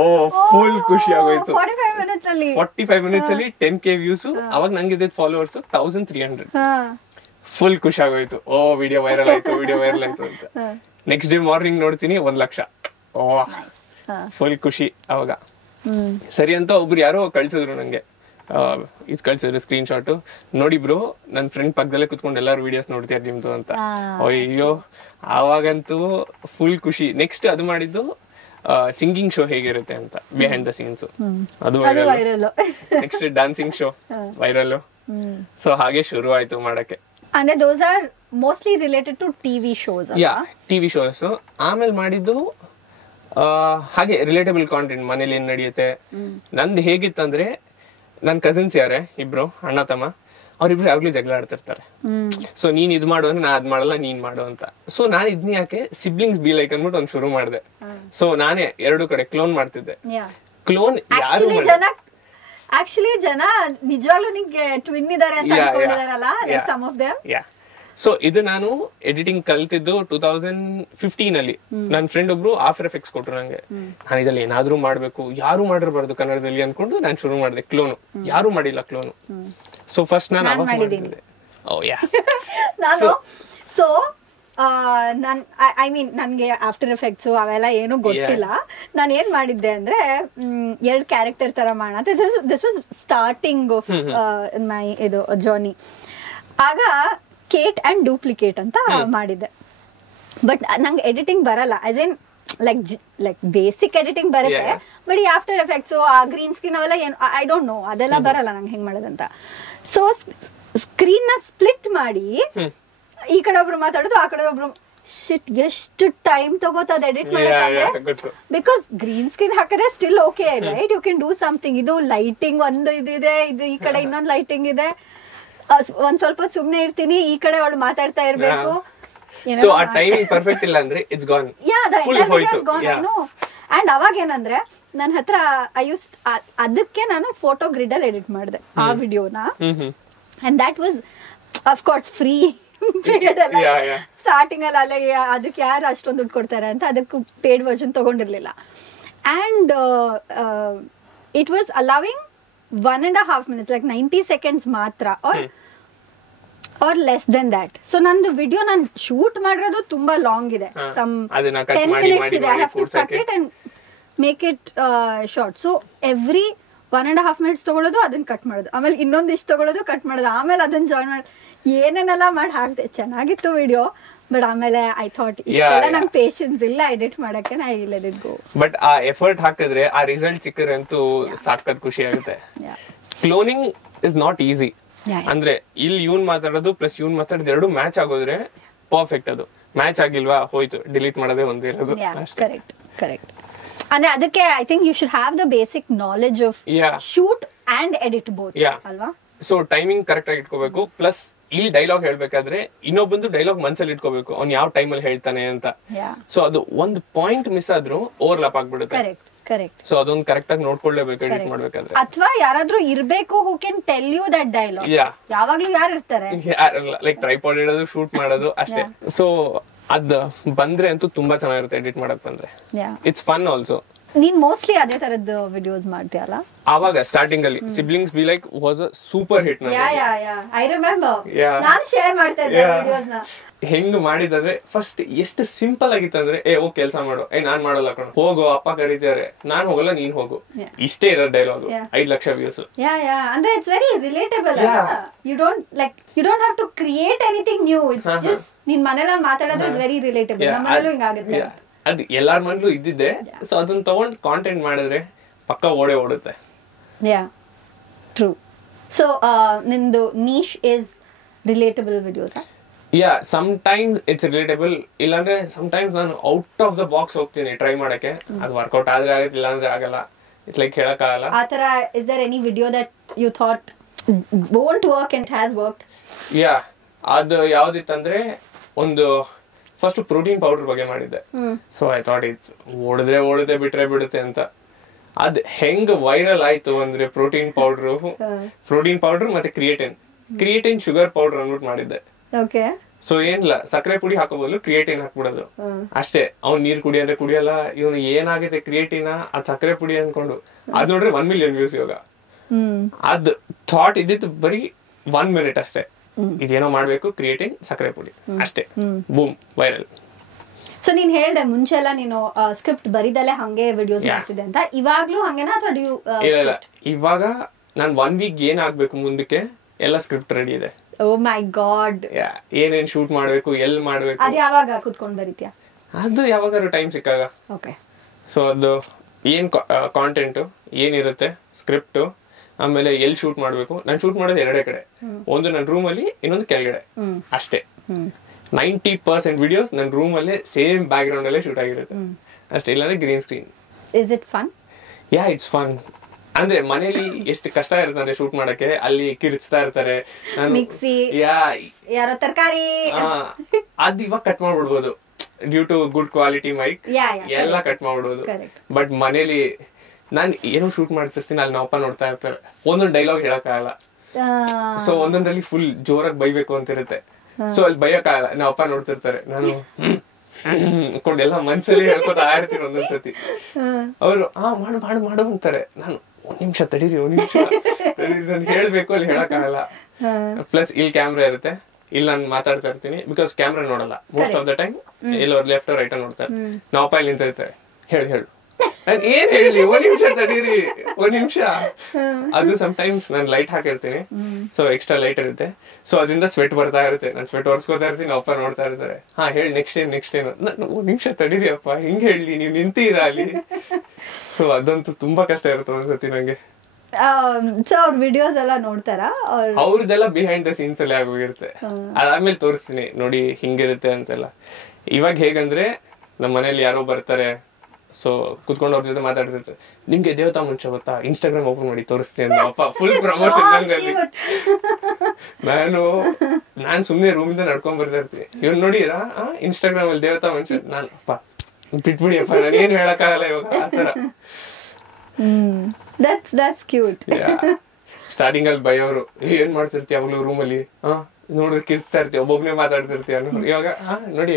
ಓ ಫುಲ್ ಖುಷಿ ಆಗೋಯ್ತು. 45 ಮಿನಿಟ್ಸ್ ಅಲ್ಲಿ 10K ವ್ಯೂಸ್. ಅವಾಗ ನಂಗೆ ಫಾಲೋವರ್ಸ್ 1300. ಫುಲ್ ಖುಷಿ ಆಗೋಯ್ತು. ಓ ವಿಡಿಯೋ ವೈರಲ್ ಆಯ್ತು ಅಂತ. ನೆಕ್ಸ್ಟ್ ಡೇ ಮಾರ್ನಿಂಗ್ ನೋಡ್ತೀನಿ 1 ಲಕ್ಷ. ಓ ಫುಲ್ ಖುಷಿ ಅವಾಗ. ಸರಿ ಅಂತ ಒಬ್ರು ಯಾರೋ ಕಳ್ಸಿದ್ರು ನಂಗೆ, ಇದು ಕಳ್ಸಿದ್ರು ಸ್ಕ್ರೀನ್ ಶಾಟ್. ನೋಡಿ ಬ್ರೋ, ನನ್ನ ಫ್ರೆಂಡ್ ಪಕ್ಕದಲ್ಲೇ ಕುತ್ಕೊಂಡು ಎಲ್ಲಾರು ವಿಡಿಯೋಸ್ ನೋಡ್ತಿದ್ದಾರೆ ನಿಮ್ದು ಅಂತ. ಅಯ್ಯೋ ಅವಾಗಂತೂ ಫುಲ್ ಖುಷಿ. ನೆಕ್ಸ್ಟ್ ಅದು ಮಾಡಿದ್ದು ಸಿಂಗಿಂಗ್ ಶೋ ಹೇಗಿರುತ್ತೆ ಅಂತ, ಬಿಹೈಂಡ್ ದ ಸೀನ್ಸ್, ಅದು viral. Next dancing show viral. So ಹಾಗೆ ಶುರು ಆಯ್ತು ಮಾಡಕ್ಕೆ. ಅಂದ್ರೆ those are mostly related to TV shows. TV shows. ಆಮೇಲೆ ಮಾಡಿದ್ದು ಹಾಗೆ ರಿಲೇಟಬಲ್ ಕಾಂಟೆಂಟ್, ಮನೇಲಿ ಏನ್ ನಡೆಯುತ್ತೆ. ನಂದು ಹೇಗಿತ್ತಂದ್ರೆ, ನನ್ ಕಸಿನ್ಸ್ ಯಾರೇ ಇಬ್ರು ಅಣ್ಣ ತಮ್ಮ, ಅವ್ರಿಬ್ರು ಯಾವಾಗ್ಲೂ ಜಗಳ ಆಡ್ತಿರ್ತಾರೆ. ಸೊ ನೀನ್ ಇದ್ ಮಾಡು ಅಂದ್ರೆ ನಾ ಅದ್ ಮಾಡಲ್ಲ, ನೀನ್ ಮಾಡು ಅಂತ. ಸೊ ನಾನು ಇದ್ನ ಯಾಕೆ ಸಿಬ್ಲಿಂಗ್ಸ್ ಬಿ ಲೈಕ್ ಅನ್ಬಿಟ್ಟು ಒಂದ್ ಶುರು ಮಾಡಿದೆ. ಸೊ ನಾನೇ 2 ಕಡೆ ಕ್ಲೋನ್ ಮಾಡ್ತಿದ್ದೆ. ಕ್ಲೋನ್ ಯಾರು ಆಕ್ಚುಲಿ ಜನ ನಿಜವಾಗ್ಲೂ ನಿಂಗೆ ಟ್ವಿನ್ ಇದಾರೆ ಅಂತ ಅನ್ಕೊಂಡಿದಾರಲ್ಲ, ಸಮ್ ಆಫ್ ದೆಮ್. ಸೊ ಇದು ನಾನು ಎಡಿಟಿಂಗ್ ಕಲ್ತಿದ್ದು 2015 ಅಲ್ಲಿ. ನನ್ನ ಫ್ರೆಂಡ್ ಒಬ್ರು ಆಫ್ಟರ್ ಎಫೆಕ್ಟ್ಸ್ ಕೊಟ್ರು ನಂಗೆ. ನಾನು ಇದ್ರಲ್ಲಿ ಏನಾದ್ರೂ ಮಾಡ್ಬೇಕು, ಯಾರು ಮಾಡಿರಬಾರ್ದು ಕನ್ನಡದಲ್ಲಿ ಅನ್ಕೊಂಡು ನಾನು ಶುರು ಮಾಡಿದೆ ಕ್ಲೋನು. ಯಾರು ಮಾಡಿಲ್ಲ ಕ್ಲೋನು. ಸೊ ಫಸ್ಟ್ ನಾನು ಅವಾಗ ಮಾಡಿದ್ದೆ. ಓ ಯಾ ನಾನು ಸೊ ಐ ಮೀನ್ ನನ್ಗೆ ಆಫ್ಟರ್ ಎಫೆಕ್ಟ್ಸ್ ಅವೆಲ್ಲ ಏನು ಗೊತ್ತಿಲ್ಲ. ನಾನು ಏನ್ ಮಾಡಿದ್ದೆ ಅಂದ್ರೆ 2 ಕ್ಯಾರೆಕ್ಟರ್ ತರ ಮಾಡೋಣ. This was starting of my ಇದು ಜರ್ನಿ. ಆಗ ಕೇಟ್ ಅಂಡ್ ಡೂಪ್ಲಿಕೇಟ್ ಅಂತ ಮಾಡಿದ್ದೆ. ಬಟ್ ನಂಗೆ ಎಡಿಟಿಂಗ್ ಬರಲ್ಲ, as in like basic editing ಬರುತ್ತೆ. ಬಟ್ ಈ ಆಫ್ಟರ್ ಎಫೆಕ್ಟ್ಸ್ ಆ ಗ್ರೀನ್ ಸ್ಕ್ರೀನ್ ಅವೆಲ್ಲ ಏನು ಐ ಡೋಂಟ್ ನೋ, ಅದೆಲ್ಲ ಬರಲ್ಲ ನಂಗೆ ಹೆಂಗ್ ಮಾಡೋದಂತ. ಸೊ ಸ್ಕ್ರೀನ್ ನ ಸ್ಪ್ಲಿಟ್ ಮಾಡಿ ಈ ಕಡೆ ಒಬ್ರು ಮಾತಾಡೋದು, ಆ ಕಡೆ ಒಬ್ರು ಶಿಟ್ ಎಷ್ಟು ಟೈಮ್ ತಗೋತದ ಎಡಿಟ್ ಮಾಡಕ್ಕೆ. ಬಿಕಾಸ್ ಗ್ರೀನ್ ಸ್ಕ್ರೀನ್ ಹಾಕಿದ್ರೆ still okay right, you can do something. ಇದು ಲೈಟಿಂಗ್ ಒಂದು ಇದಿದೆ, ಇದು ಈ ಕಡೆ ಇನ್ನೊಂದು ಲೈಟಿಂಗ್ ಇದೆ. ಒಂದ್ ಸ್ವಲ್ಪ ಸುಮ್ನೆ ಇರ್ತೀನಿ, ಈ ಕಡೆ ಅವಳು ಮಾತಾಡ್ತಾ ಇರ್ಬೇಕು. ಸೊ ಆ ಟೈಮಿಂಗ್ ಪರ್ಫೆಕ್ಟ್ ಇಲ್ಲ ಅಂದ್ರೆ ಇಟ್ಸ್ ಗಾನ್. ಅಂಡ್ ಅವಾಗ ಏನಂದ್ರೆ ನನ್ನ ಹತ್ರ ಅದಕ್ಕೆ ನಾನು ಫೋಟೋ ಗ್ರಿಡ್ ಅಲ್ಲಿ ಎಡಿಟ್ ಮಾಡಿದೆ ಆ ವಿಡಿಯೋನ. And that was of course free period ಅಲ್ಲ. ಸ್ಟಾರ್ಟಿಂಗ್ ಅಲ್ಲಿ ಅಲ್ಲ, ಅದಕ್ಕೆ ಯಾರು ಅಷ್ಟೊಂದು ದುಡ್ಡು ಕೊಡ್ತಾರೆ ಅಂತ ಅದಕ್ಕೂ ಪೇಡ್ ವರ್ಷನ್ ತಗೊಂಡಿರ್ಲಿಲ್ಲ. And it was allowing 1.5 minutes, like 90 seconds ಮಾತ್ರ, or less than that. So ನಂದು ವಿಡಿಯೋ ನಾನು ಶೂಟ್ ಮಾಡಿರೋದು ತುಂಬಾ ಲಾಂಗ್ ಇದೆ, some 10 minutes ಇದೆ. I have to cut it and make it short. So every 1.5 minutes ತಗೊಳ್ಳೋದು, ಅದನ್ನ ಕಟ್ ಮಾಡೋದು, ಆಮೇಲೆ ಇನ್ನೊಂದಿಷ್ಟು ತಗೊಳ್ಳೋದು, ಕಟ್ ಮಾಡೋದು, ಆಮೇಲೆ ಅದನ್ನ ಜಾಯಿನ್ ಮಾಡಿ ಏನೇನೆಲ್ಲ ಮಾಡಿ ಹಾಕ್ದೆ. ಚೆನ್ನಾಗಿತ್ತು ವಿಡಿಯೋ. ಬಟ್ ಆಮೇಲೆ ಐ ಥಾಟ್ ಇಷ್ಟೆಲ್ಲ ನಂಗೆ ಪೇಷನ್ಸ್ ಇಲ್ಲ ಎಡಿಟ್ ಮಾಡಕ್ಕೆ, I let it go. But ಆ ಎಫರ್ಟ್ ಹಾಕಿದ್ರೆ ಆ ರಿಸಲ್ಟ್ ಸಿಕ್ಕರೆ ಅಂತೂ ಸಾಕತ್ ಖುಷಿ ಆಗುತ್ತೆ. Cloning is not easy. ಅಂದ್ರೆ ಇಲ್ಲಿ ಇವ್ನ್ ಮಾತಾಡೋದು ಪ್ಲಸ್ ಇವ್ನ್ ಮಾತಾಡೋದು ಎರಡು ಮ್ಯಾಚ್ ಆಗೋದ್ರೆ ಪರ್ಫೆಕ್ಟ್. ಅದು ಮ್ಯಾಚ್ ಆಗಿಲ್ವಾ ಹೋಯ್ತು, ಡಿಲೀಟ್ ಮಾಡೋದೇ ಒಂದಿರೋದು. Correct correct. ಅಂದ್ರೆ ಅದಕ್ಕೆ I think you should have the basic knowledge of shoot and edit both ಅಲ್ವಾ. ಸೊ ಟೈಮಿಂಗ್ ಕರೆಕ್ಟ್ ಆಗಿ ಇಟ್ಕೋಬೇಕು. ಪ್ಲಸ್ ಇಲ್ಲಿ ಡೈಲಾಗ್ ಹೇಳ್ಬೇಕಾದ್ರೆ ಇನ್ನೊಬ್ಬಂದು ಡೈಲಾಗ್ ಮನ್ಸಲ್ಲಿ ಇಟ್ಕೋಬೇಕು, ಅವ್ನು ಯಾವ ಟೈಮಲ್ಲಿ ಹೇಳ್ತಾನೆ ಅಂತ. ಸೊ ಅದು ಒಂದು ಪಾಯಿಂಟ್ ಮಿಸ್ ಆದ್ರೂ ಓವರ್ಲಾಪ್ ಆಗ್ಬಿಡುತ್ತೆ. ಸೊ ಅದೊಂದು ಕರೆಕ್ಟ್ ಆಗಿ ನೋಡ್ಕೊಳ್ಳೇಬೇಕು ಎಡಿಟ್ ಮಾಡ್ಬೇಕಾದ್ರೆ. ಅಥವಾ ಯಾರಾದ್ರೂ ಇರ್ಬೇಕು who can tell you that dialogue. ಯಾವಾಗ್ಲೂ ಯಾರು ಇರ್ತಾರೆ, ಲೈಕ್ ಟ್ರೈಪಾಡ್ ಇಡೋದು, ಶೂಟ್ ಮಾಡೋದು ಅಷ್ಟೇ. ಸೊ ಅದ್ ಬಂದ್ರೆ ಅಂತೂ ತುಂಬಾ ಚೆನ್ನಾಗಿರುತ್ತೆ ಎಡಿಟ್ ಮಾಡಕ್ ಬಂದ್ರೆ. It's fun also. ನೀನ್ ಮೋಸ್ಟ್ಲಿ ಅದೇ ತರದ್ದು ವಿಡಿಯೋಸ್ ಮಾಡ್ತೀಯಲ್ಲ? ಆವಾಗ ಸ್ಟಾರ್ಟಿಂಗ್ ಅಲ್ಲಿ siblings be like was a super hit. I remember ನಾನು ಶೇರ್ ಮಾಡ್ತಾ ಇದ್ದೆ ವಿಡಿಯೋಸ್ ನ. ಹೆಂಗ್ ಮಾಡಿದ್ರೆ ಫಸ್ಟ್ ಎಷ್ಟು ಸಿಂಪಲ್ ಆಗಿತ್ತು ಅಂದ್ರೆ, ಹೋಗ್ ಕೆಲ್ಸ ಮಾಡು, ನಾನ್ ಮಾಡಲ್ಲ ಕಣ, ಹೋಗು ಅಪ್ಪ ಕರೀತಾರೆ, ನಾನ್ ಹೋಗಲ್ಲ ನೀನ್ ಹೋಗು, ಇಷ್ಟೇ ಇರೋ ಡೈಲಾಗ್. 5 ಲಕ್ಷ ವ್ಯೂಸ್. ಅಂದ್ರೆ it's very relatable. You don't have to create anything new. It's just ನಿನ್ ಮನೇಲಿ ಮಾತಾಡೋದು ಇಸ್ ವೆರಿ ರಿಲೇಟಬಲ್. ನಮ್ಮಲ್ಲೂ ಹಿಂಗಾಗುತ್ತೆ. ಅದು ಎಲ್ಲಾರ ಮನೇಲೂ ಇದ್ದಿದ್ದೆ. ಸೊ ಅದನ್ನ ತಗೊಂಡ್ ಕಾಂಟೆಂಟ್ ಮಾಡಿದ್ರೆ ಪಕ್ಕ ಓಡುತ್ತೆ. ಟ್ರೂ. ಸೊ ನಿಂದು niche is relatable videos. Yeah sometimes it's relatable, ಇಲ್ಲಾಂದ್ರೆ ಸಮ್ಟೈಮ್ಸ್ ನಾನು ಔಟ್ ಆಫ್ ದ ಬಾಕ್ಸ್ ಹೋಗ್ತೀನಿ ಟ್ರೈ ಮಾಡಕ್ಕೆ, ಅದು ವರ್ಕೌಟ್ ಆದ್ರೆ ಆಗುತ್ತೆ ಇಲ್ಲಾಂದ್ರೆ ಆಗಲ್ಲ. ಇಟ್ಸ್ ಲೈಕ್ ಹೇಳಕ್ಕಾಗಲ್ಲ. ಆ ತರ is there any video that you thought won't work and has worked? Yeah ಅದು ಯಾವ್ದಿತ್ತಂದ್ರೆ ಒಂದು ಫಸ್ಟ್ ಪ್ರೋಟೀನ್ ಪೌಡರ್ ಬಗ್ಗೆ ಮಾಡಿದ್ದೆ. ಸೊ ಐ ಥಾಟ್ ಇಟ್ಸ್ ಓಡಿದ್ರೆ ಬಿಟ್ರೆ ಬಿಡುತ್ತೆ ಅಂತ. ಅದ್ ಹೆಂಗ್ ವೈರಲ್ ಆಯ್ತು ಅಂದ್ರೆ ಪ್ರೋಟೀನ್ ಪೌಡರ್ ಮತ್ತೆ ಕ್ರಿಯೇಟಿನ್ ಶುಗರ್ ಪೌಡರ್ ಅಂದ್ಬಿಟ್ಟು ಮಾಡಿದ್ದೆ. ಓಕೆ. ಸೊ ಏನಿಲ್ಲ, ಸಕ್ಕರೆ ಪುಡಿ ಹಾಕೋಬಹುದು, ಕ್ರಿಯೇಟಿನ್ ಹಾಕ್ಬಿಡೋದು ಅಷ್ಟೇ. ಅವ್ನ್ ನೀರ್ ಕುಡಿಯಂದ್ರೆ ಕುಡಿಯಲ್ಲ, ಇವನು ಏನಾಗಿದೆ ಕ್ರಿಯೇಟಿನ ಆ ಸಕ್ಕರೆ ಪುಡಿ ಅನ್ಕೊಂಡು ಅದ್ ನೋಡ್ರೆ 1 million ವ್ಯೂಸ್ ಇವಾಗ. ಅದ್ ಥಾಟ್ ಇದ್ದಿತ್ತು ಬರೀ 1 minute ಅಷ್ಟೇ. ಇದೇನೋ ಮಾಡ್ಬೇಕು, ಕ್ರಿಯೇಟಿನ್ ಸಕ್ಕರೆ ಪುಡಿ ಅಷ್ಟೇ, ಬೂಮ್ ವೈರಲ್. ಸೊ ನೀನ್ ಹೇಳ್ದೆ ಮುಂಚೆ ಎಲ್ಲ ನೀನು ಸ್ಕ್ರಿಪ್ಟ್ ಬರಿದಲ್ಲೇ ಹಂಗೆ ವಿಡಿಯೋಸ್ ಮಾಡ್ತಿದ್ದೆ ಅಂತ, ಇವಾಗ್ಲೂ ಹಂಗೇನಾ ಅಥವಾ ಇಲ್ಲ, ಇವಾಗ ನಾನ್ 1 week ಏನ್ ಆಗ್ಬೇಕು ಮುಂದಕ್ಕೆ ಎಲ್ಲ ಸ್ಕ್ರಿಪ್ಟ್ ರೆಡಿ ಇದೆ. ಓ ಮೈ ಗಾಡ್. ಏನೇನ್ ಶೂಟ್ ಮಾಡ್ಬೇಕು, ಎಲ್ ಮಾಡ್ಬೇಕು, ಅದ್ ಯಾವಾಗ ಕುತ್ಕೊಂಡ್ ಬರೀತ್ಯಾ? ಅದು ಯಾವಾಗಾರು ಟೈಮ್ ಸಿಕ್ಕಾಗ. ಓಕೆ. ಸೊ ಅದು ಏನ್ ಕಾಂಟೆಂಟ್ ಏನಿರುತ್ತೆ, ಸ್ಕ್ರಿಪ್ಟ್, ಆಮೇಲೆ ಎಲ್ಲಿ ಶೂಟ್ ಮಾಡ್ಬೇಕು. ನಾನು ಶೂಟ್ ಮಾಡೋದು 2 ಕಡೆ, ಒಂದು ನನ್ನ ರೂಮ್ ಅಲ್ಲಿ, ಇನ್ನೊಂದು ಕೆಳಗಡೆ ಅಷ್ಟೇ. 90% ವಿಡಿಯೋಸ್ ನನ್ನ ರೂಮ್ ಅಲ್ಲೇ ಸೇಮ್ ಬ್ಯಾಕ್ ಗ್ರೌಂಡ್ ಅಲ್ಲೇ ಶೂಟ್ ಆಗಿರುತ್ತೆ ಅಷ್ಟೇ, ಇಲ್ಲಾಂದ್ರೆ green screen. Is it fun? Yeah it's fun. ಅಂದ್ರೆ ಮನೇಲಿ ಎಷ್ಟು ಕಷ್ಟ ಇರುತ್ತೆ ಅಂದ್ರೆ ಶೂಟ್ ಮಾಡಕ್ಕೆ, ಅಲ್ಲಿ ಕಿರ್ಚ್ತಾ ಇರ್ತಾರೆ, ಮಿಕ್ಸಿ, ಯಾರೋ ತರಕಾರಿ, ಅದ್ ಇವಾಗ ಕಟ್ ಮಾಡ್ಬಿಡ್ಬೋದು due to good quality mic, ಎಲ್ಲ ಕಟ್ ಮಾಡ್ಬಿಡ್ಬೋದು. ಬಟ್ ಮನೇಲಿ ನಾನ್ ಏನೋ ಶೂಟ್ ಮಾಡ್ತಿರ್ತೀನಿ, ಅಲ್ಲಿ ನಾವಪ್ಪ ನೋಡ್ತಾ ಇರ್ತಾರೆ, ಒಂದೊಂದು ಡೈಲಾಗ್ ಹೇಳಕ್ಕಾಗಲ್ಲ. ಸೊ ಒಂದೊಂದಲ್ಲಿ ಫುಲ್ ಜೋರಾಗಿ ಬೈಬೇಕು ಅಂತ ಇರುತ್ತೆ. ಸೊ ಅಲ್ಲಿ ಬೈಯಕ್ಕಾಗಲ್ಲ, ನಾವಪ್ಪ ನೋಡ್ತಿರ್ತಾರೆ, ನಾನು ಎಲ್ಲ ಮನ್ಸಲ್ಲಿ ಹೇಳ್ಕೊತಾ ಇರ್ತೀನಿ. ಒಂದೊಂದ್ಸತಿ ಅವರು ಮಾಡು ಅಂತಾರೆ, ನಾನು 1 ನಿಮಿಷ ತಡೀರಿ, 1 ನಿಮಿಷ ನನ್ಗೆ ಹೇಳ್ಬೇಕು, ಅಲ್ಲಿ ಹೇಳಕ್ಕಾಗಲ್ಲ. ಪ್ಲಸ್ ಇಲ್ಲಿ ಕ್ಯಾಮ್ರಾ ಇರುತ್ತೆ, ಇಲ್ಲಿ ನಾನು ಮಾತಾಡ್ತಾ ಇರ್ತೀನಿ, ಬಿಕಾಸ್ ಕ್ಯಾಮ್ರಾ ನೋಡಲ್ಲ ಮೋಸ್ಟ್ ಆಫ್ ದ ಟೈಮ್, ಎಲ್ಲವ್ರು ಲೆಫ್ಟ್ ರೈಟ್ ನೋಡ್ತಾರೆ. ನಾವಪ್ಪ ಇಲ್ಲಿ ನಿಂತಿರ್ತಾರೆ, ಹೇಳು ನಾನು ಏನ್ ಹೇಳಿ, 1 ನಿಮಿಷ ತಡೀರಿ, 1 ನಿಮಿಷ. ಅದು ಸಮ್ಟೈಮ್ಸ್ ನಾನು ಲೈಟ್ ಹಾಕಿರ್ತೀನಿ, ಸೊ ಎಕ್ಸ್ಟ್ರಾ ಲೈಟ್ ಇರುತ್ತೆ, ಸೊ ಅದರಿಂದ ಸ್ವೆಟ್ ಬರ್ತಾ ಇರುತ್ತೆ, ನಾನು ಸ್ವೆಟ್ ಒರೆಸ್ಕೋತಾ ಇರ್ತೀನಿ, ಅಪ್ಪ ನೋಡ್ತಾ ಇರ್ತಾರೆ, ಹೇಳಿ ನೆಕ್ಸ್ಟ್ ಏನು. ನಾನು 1 ನಿಮಿಷ ತಡೀರಿ ಅಪ್ಪ, ಹಿಂಗ್ ಹೇಳಿ, ನೀವು ನಿಂತೀರಾ ಅಲ್ಲಿ. ಸೊ ಅದಂತೂ ತುಂಬಾ ಕಷ್ಟ ಇರುತ್ತೆ ಒಂದ್ಸತಿ ನಂಗೆ. ಸೊ ಅವ್ರ ವಿಡಿಯೋಸ್ ಎಲ್ಲ ನೋಡ್ತಾರಾ? ಅವ್ರದ್ದೆಲ್ಲ ಬಿಹೈಂಡ್ ದ ಸೀನ್ಸ್ ಅಲ್ಲಿ ಆಗೋಗಿರುತ್ತೆ, ಅದಾದ್ಮೇಲೆ ತೋರಿಸ್ತೀನಿ ನೋಡಿ ಹಿಂಗಿರುತ್ತೆ ಅಂತೆಲ್ಲ. ಇವಾಗ ಹೇಗಂದ್ರೆ ನಮ್ಮ ಮನೇಲಿ ಯಾರೋ ಬರ್ತಾರೆ, ಸೊ ಕುತ್ಕೊಂಡು ಅವ್ರ ಜೊತೆ ಮಾತಾಡ್ತಿರ್ತಾರೆ, ನಿಮ್ಗೆ ದೇವತಾ ಮುಂಚೆ ಗೊತ್ತಾ, ಇನ್ಸ್ಟಾಗ್ರಾಮ್ ಓಪನ್ ಮಾಡಿ ತೋರಿಸ್ತೀನಿ ಅಪ್ಪ, ಫುಲ್ ಪ್ರಮೋಷನ್ ನಂಗಲ್ಲಿ. ನಾನ್ ಸುಮ್ನೆ ರೂಮಿಂದ ನಡ್ಕೊಂಡ್ ಬರ್ತಾ ಇರ್ತೀನಿ, ಇವ್ರು ನೋಡಿರಾ ಇನ್ಸ್ಟಾಗ್ರಾಮ್ ಅಲ್ಲಿ ದೇವತಾ ಮುಂಚೆ, ನಾನು ಅಪ್ಪ ಬಿಟ್ಬಿಡಿ ಅಪ್ಪ, ನಾನು ಏನ್ ಹೇಳಕ್ಕಾಗಲ್ಲ ಇವಾಗ ಆತರ. That's cute. ಸ್ಟಾರ್ಟಿಂಗ್ ಅಲ್ಲಿ ಬೈಯೋರು, ಏನ್ ಮಾಡ್ತಿರ್ತೀಯ ಯಾವಾಗ್ಲೂ ರೂಮಲ್ಲಿ, ನೋಡಿದ್ರೆ ಕಿರ್ಸ್ತಾ ಇರ್ತೀಯ, ಒಬ್ಬೊಬ್ನೇ ಮಾತಾಡ್ತಿರ್ತೀಯ, ಇವಾಗ ನೋಡಿ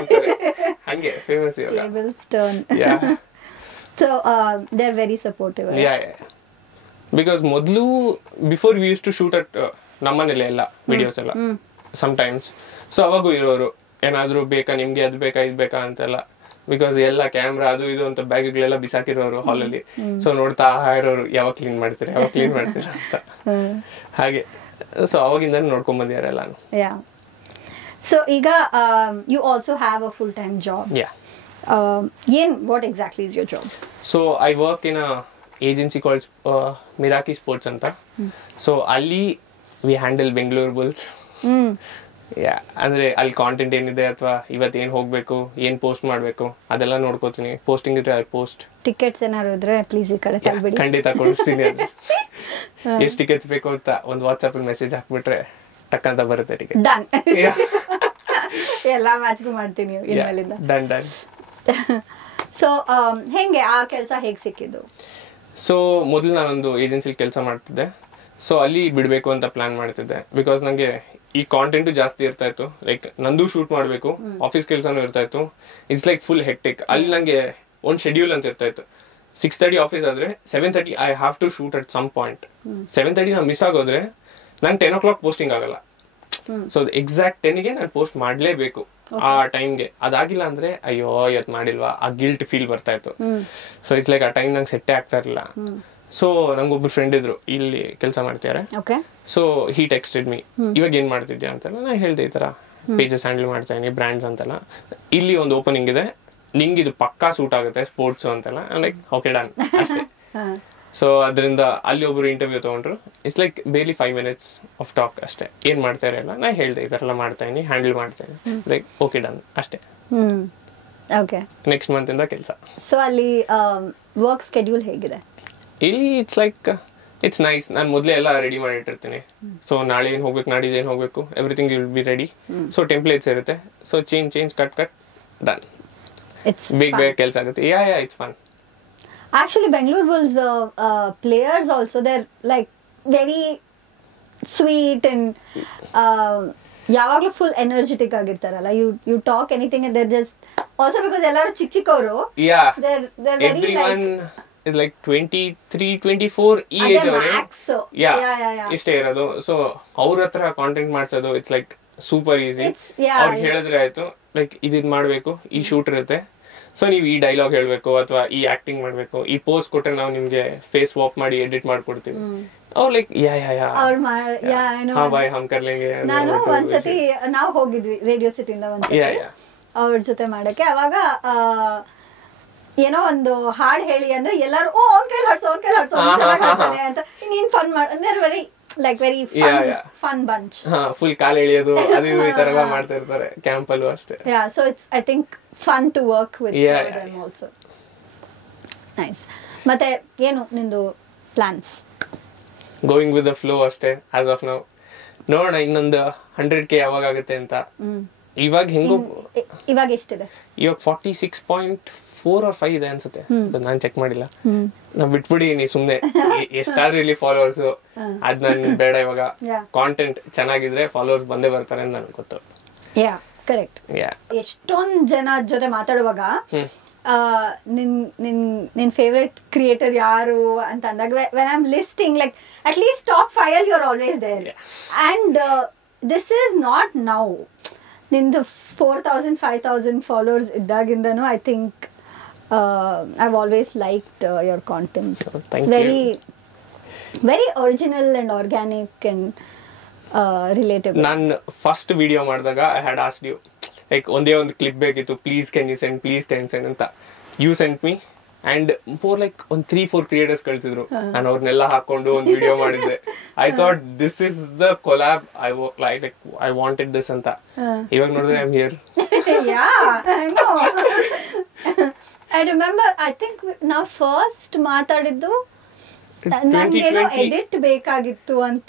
ಅಂತಾರೆ, ಹಂಗೆ ಫೇಮಸ್ ಇವಾಗ. So they're very supportive. Yeah. Because ಮೊದಲು before we use to shoot at ನಮ್ಮನೇಲೆ ಎಲ್ಲ ವಿಡಿಯೋಸ್ ಎಲ್ಲ ಸಮ್ಟೈಮ್ಸ್. ಸೊ ಅವಾಗೂ ಇರೋರು ಏನಾದ್ರು ಬೇಕಾ ನಿಮ್ಗೆ, ಅದು ಬೇಕಾ ಇದು ಬೇಕಾ ಅಂತೆಲ್ಲ, ಬಿಕಾಸ್ ಎಲ್ಲ ಕ್ಯಾಮ್ರಾ ಅದು ಇದು ಅಂತ ಬ್ಯಾಗ್ಗಳೆಲ್ಲ ಬಿಸಾಕಿರೋರು ಹಾಲಲ್ಲಿ. ಸೊ ನೋಡ್ತಾ ಇರೋರು, ಯಾವಾಗ ಕ್ಲೀನ್ ಮಾಡ್ತೀರಾ ಅಂತ ಹಾಗೆ. ಸೊ ಅವಾಗಿಂದ ನೋಡ್ಕೊಂಡ್ ಬಂದಿದ್ದಾರೆ ಎಲ್ಲ. ಸೊ ಈಗ you also have a full time job. What exactly is your job? So I work in a agency called Miraki Sports anta. So ಅಲ್ಲಿ we handle Bengaluru Bulls. ಅಂದ್ರೆ ಅಲ್ಲಿ ಕಾಂಟೆಂಟ್ ಏನಿದೆ ಅಥವಾ ಇವತ್ತು ಏನ್ ಹೋಗ್ಬೇಕು, ಏನ್ ಪೋಸ್ಟ್ ಮಾಡ್ಬೇಕು ಅದೆಲ್ಲ ನೋಡ್ಕೋತೀನಿ. ಪೋಸ್ಟಿಂಗ್ ಇದ್ರೆ ಪೋಸ್ಟ್. ಟಿಕೆಟ್ಸ್ ಏನಾದ್ರು ಇದ್ರೆ ಪ್ಲೀಸ್ ಈ ಕಡೆ ತಳ್ಬಿಡಿ, ಖಂಡಿತ ಕೊಡಿಸ್ತೀನಿ. ಅದು ಎಷ್ಟು ಟಿಕೆಟ್ಸ್ ಬೇಕು ಅಂತ ಒಂದು ವಾಟ್ಸ್ಆಪ್ ಅಲ್ಲಿ ಮೆಸೇಜ್ ಹಾಕ್ಬಿಟ್ರೆ ಟಕ್ ಅಂತ ಬರುತ್ತೆ ಟಿಕೆಟ್. ಡನ್. ಎಲ್ಲ ಮ್ಯಾಚ್ಗೂ ಮಾಡ್ತೀನಿ ಇನ್ಮೇಲಿಂದ. ಡನ್. ಸೊ ಹೆಂಗೆ ಆ ಕೆಲಸ ಹೇಗೆ ಸಿಕ್ಕಿದ್ದು? ಸೊ ಮೊದಲು ನಾನೊಂದು ಏಜೆನ್ಸಿಲಿ ಕೆಲಸ ಮಾಡ್ತಿದ್ದೆ. ಸೊ ಅಲ್ಲಿ ಬಿಡಬೇಕು ಅಂತ ಪ್ಲಾನ್ ಮಾಡ್ತಿದ್ದೆ, ಬಿಕಾಸ್ ನನಗೆ ಈ ಕಾಂಟೆಂಟು ಜಾಸ್ತಿ ಇರ್ತಾ ಇತ್ತು. ಲೈಕ್ ನಂದು ಶೂಟ್ ಮಾಡಬೇಕು, ಆಫೀಸ್ ಕೆಲಸನೂ ಇರ್ತಾ ಇತ್ತು. It's like full hectic. ಅಲ್ಲಿ ನನಗೆ ಒಂದು ಶೆಡ್ಯೂಲ್ ಅಂತ ಇರ್ತಾ ಇತ್ತು. 6:30 ಆಫೀಸ್ ಆದರೆ 7:30 I have to shoot at some point. 7:30 ನಾನು ಮಿಸ್ ಆಗೋದ್ರೆ ನಂಗೆ 10 o'clock ಪೋಸ್ಟಿಂಗ್ ಆಗಲ್ಲ. ಸೊ ಎಕ್ಸಾಕ್ಟ್ 10ಗೆ ನಾನು ಪೋಸ್ಟ್ ಮಾಡಲೇಬೇಕು ಆ ಟೈಮ್ಗೆ. ಅದಾಗಿಲ್ಲ ಅಂದ್ರೆ ಅಯ್ಯೋ ಇವತ್ತು ಮಾಡಿಲ್ವಾ, ಆ ಗಿಲ್ಟ್ ಫೀಲ್ ಬರ್ತಾ ಇತ್ತು. ಸೊ ಇಟ್ಸ್ ಲೈಕ್ ಆ ಟೈಮ್ ನಂಗೆ ಸೆಟ್ಟೇ ಆಗ್ತಾ ಇರಲಿಲ್ಲ. ಸೊ ನಂಗೊಬ್ರು ಫ್ರೆಂಡ್ ಇದ್ರು, ಇಲ್ಲಿ ಕೆಲಸ ಮಾಡ್ತಿದ್ದಾರೆ. ಸೊ ಹೀ ಟೆಕ್ಸ್ಟೆಡ್ ಮೀ, ಇವಾಗ ಏನ್ ಮಾಡ್ತಿದ್ಯಾ ಅಂತೆಲ್ಲ. ನಾನು ಹೇಳ್ದೆ ಈ ತರ ಪೇಜಸ್ ಹ್ಯಾಂಡಲ್ ಮಾಡ್ತಾ ಇದೀನಿ, ಬ್ರ್ಯಾಂಡ್ಸ್ ಅಂತೆಲ್ಲ. ಇಲ್ಲಿ ಒಂದು ಓಪನಿಂಗ್ ಇದೆ, ನಿಂಗೆ ಇದು ಪಕ್ಕಾ ಸೂಟ್ ಆಗುತ್ತೆ ಸ್ಪೋರ್ಟ್ಸ್ ಅಂತೆಲ್ಲ. ಲೈಕ್ ಓಕೆ ಡನ್ ಅಷ್ಟೇ. ಸೊ ಅದರಿಂದ ಅಲ್ಲಿ ಒಬ್ರು ಇಂಟರ್ವ್ಯೂ ತಗೊಂಡ್ರು. ಇಟ್ಸ್ ಲೈಕ್ ಬೇಲಿ 5 minutes ಆಫ್ ಟಾಕ್ ಅಷ್ಟೇ. ಏನ್ ಮಾಡ್ತಾ ಇರಲ್ಲ, ನಾ ಹೇಳ್ದೆ ಈ ತರ ಎಲ್ಲ ಮಾಡ್ತಾ ಇದೀನಿ, ಹ್ಯಾಂಡಲ್ ಮಾಡ್ತಾ ಇದೀನಿ, ಲೈಕ್ ಓಕೆ ಡನ್ ಅಷ್ಟೇ. ಓಕೆ, ನೆಕ್ಸ್ಟ್ ಮಂತ್ ಇಂದ ಕೆಲಸ. ಸೊ ಅಲ್ಲಿ ವರ್ಕ್ ಸ್ಕೆಡ್ಯೂಲ್ ಹೇಗಿದೆ ಇಲ್ಲಿ? It's nice. ನಾನು ಮೊದಲೇ ಎಲ್ಲ ರೆಡಿ ಮಾಡಿ ಇಟ್ಟಿರ್ತೀನಿ. ಸೊ ನಾಳೆ ಏನು ಹೋಗ್ಬೇಕು, ನಾಡಿದ್ದು ಏನು ಹೋಗ್ಬೇಕು, everything will be ready. So templates ಇರುತ್ತೆ. So change cut done. ಬೇಗ ಕೆಲಸ ಆಗುತ್ತೆ. It's fun. Actually, Bangalore Bulls players also, they're like very sweet and ಯಾವಾಗಲೂ ಫುಲ್ ಎನರ್ಜೆಟಿಕ್ ಆಗಿರ್ತಾರಲ್ಲ. You talk anything and they're just also because ಎಲ್ಲರೂ ಚಿಕ್ಕವರು. They're very everyone is like 23-24 ಈ age ಅವರೇ. ಇಷ್ಟೇ ಇರೋದು. ಸೊ ಅವ್ರ ಹತ್ರ ಕಾಂಟೆಂಟ್ ಮಾಡ್ಸೋದು ಇಟ್ಸ್ ಲೈಕ್ ಸೂಪರ್ ಈಸಿ. ಅವ್ರಿಗೆ ಹೇಳಿದ್ರೆ ಆಯ್ತು, ಲೈಕ್ ಇದ್ ಮಾಡ್ಬೇಕು, ಈ ಶೂಟ್ ಇರುತ್ತೆ, ಸೊ ನೀವು ಈ ಡೈಲಾಗ್ ಹೇಳ್ಬೇಕು ಅಥವಾ ಈ ಆಕ್ಟಿಂಗ್ ಮಾಡ್ಬೇಕು, ಈ ಪೋಸ್ ಕೊಟ್ರೆ ನಾವು ನಿಮ್ಗೆ ಫೇಸ್ ವಾಪ್ ಮಾಡಿ ಎಡಿಟ್ ಮಾಡ್ಕೊಡ್ತೀವಿ. ಅವ್ರು ಲೈಕ್ ಬಾಯ್ ಹಮ್ ಕರ್ಲೆಂಗೆ. ನಾನು ಒಂದ್ಸತಿ ನಾವು ಹೋಗಿದ್ವಿ ರೇಡಿಯೋ ಸಿಟಿಯಿಂದ ಒಂದ್ಸತಿ ಅವ್ರ ಜೊತೆ ಮಾಡಕ್ಕೆ. ಅವಾಗ ಏನೋ ಒಂದು ಹಾಡ್ ಹೇಳಿ ಅಂದ್ರೆ ಎಲ್ಲರೂ ಅವ್ನ ಕೈಲಿ ಹಾಡ್ಸೋ ಅಂತ ನೀನ್ ಫನ್ ಅಂದ್ರೆ very like very fun bunch. Full call ಎಳಿಯೋದು ಅದು ಈ ತರ ಎಲ್ಲ ಮಾಡ್ತಾ ಇರ್ತಾರೆ ಕ್ಯಾಂಪ್ ಅಲ್ಲೂ ಅಷ್ಟೇ. So it's I think fun to work with them also. Nice. ಮತ್ತೆ ಏನು ನಿಂದು plans? Going with the flow ಅಷ್ಟೇ as of now. ನೋಡೋಣ ಇನ್ನೊಂದು 100K ಯಾವಾಗ ಆಗುತ್ತೆ ಅಂತ. ಇವಾಗ ಹೆಂಗೋ ಇವಾಗ ಎಷ್ಟಿದೆ? ಇವಾಗ 46.4 or 5 ಇದೆ ಅನ್ಸುತ್ತೆ. ನಾನು ಚೆಕ್ ಮಾಡಿಲ್ಲ. ನಾ ಬಿಟ್ಬಿಡಿ ನೀ ಸುಮ್ನೆ ಎಷ್ಟಾದ್ರೂ ಇಲ್ಲಿ ಫಾಲೋವರ್ಸ್ ಅದ್ ನನ್ ಬೇಡ. ಇವಾಗ ಕಾಂಟೆಂಟ್ ಚೆನ್ನಾಗಿದ್ರೆ ಫಾಲೋವರ್ಸ್ ಬಂದೇ ಬರ್ತಾರೆ ಅಂತ ನನಗೆ ಗೊತ್ತು. ಕರೆಕ್ಟ್. ಎಷ್ಟೊಂದ್ ಜನ ಜೊತೆ ಮಾತಾಡುವಾಗ ನಿನ್ ಫೇವ್ರೆಟ್ ಕ್ರಿಯೇಟರ್ ಯಾರು ಅಂತ ಅಂದಾಗ when I'm listing like at least top 5 you're always there. And this is not now. ನಿಂದು 4,000 5,000 followers ಇದ್ದಾಗಿಂದನೂ I think I've always liked your content. Very original and organic and relatable. ನಾನು first video ಮಾಡಿದಾಗ I had asked you like ಒಂದೇ ಒಂದು clip ಬೇಕಿತ್ತು, please can you send ಅಂತ. You sent me and more like ಒಂದು 3-4 creators ಕಳ್ಸಿದ್ರು. ನಾನು ಅವ್ರನ್ನೆಲ್ಲ ಹಾಕೊಂಡು ಒಂದು ವಿಡಿಯೋ ಮಾಡಿದ್ದೆ. I thought this is the collab I wanted this ಅಂತ. ಇವಾಗ ನೋಡಿದ್ರೆ I am here. I remember I think ನಾವು ಫಸ್ಟ್ ಮಾತಾಡಿದ್ದು ನನಗೇನೋ ಎಡಿಟ್ ಬೇಕಾಗಿತ್ತು ಅಂತ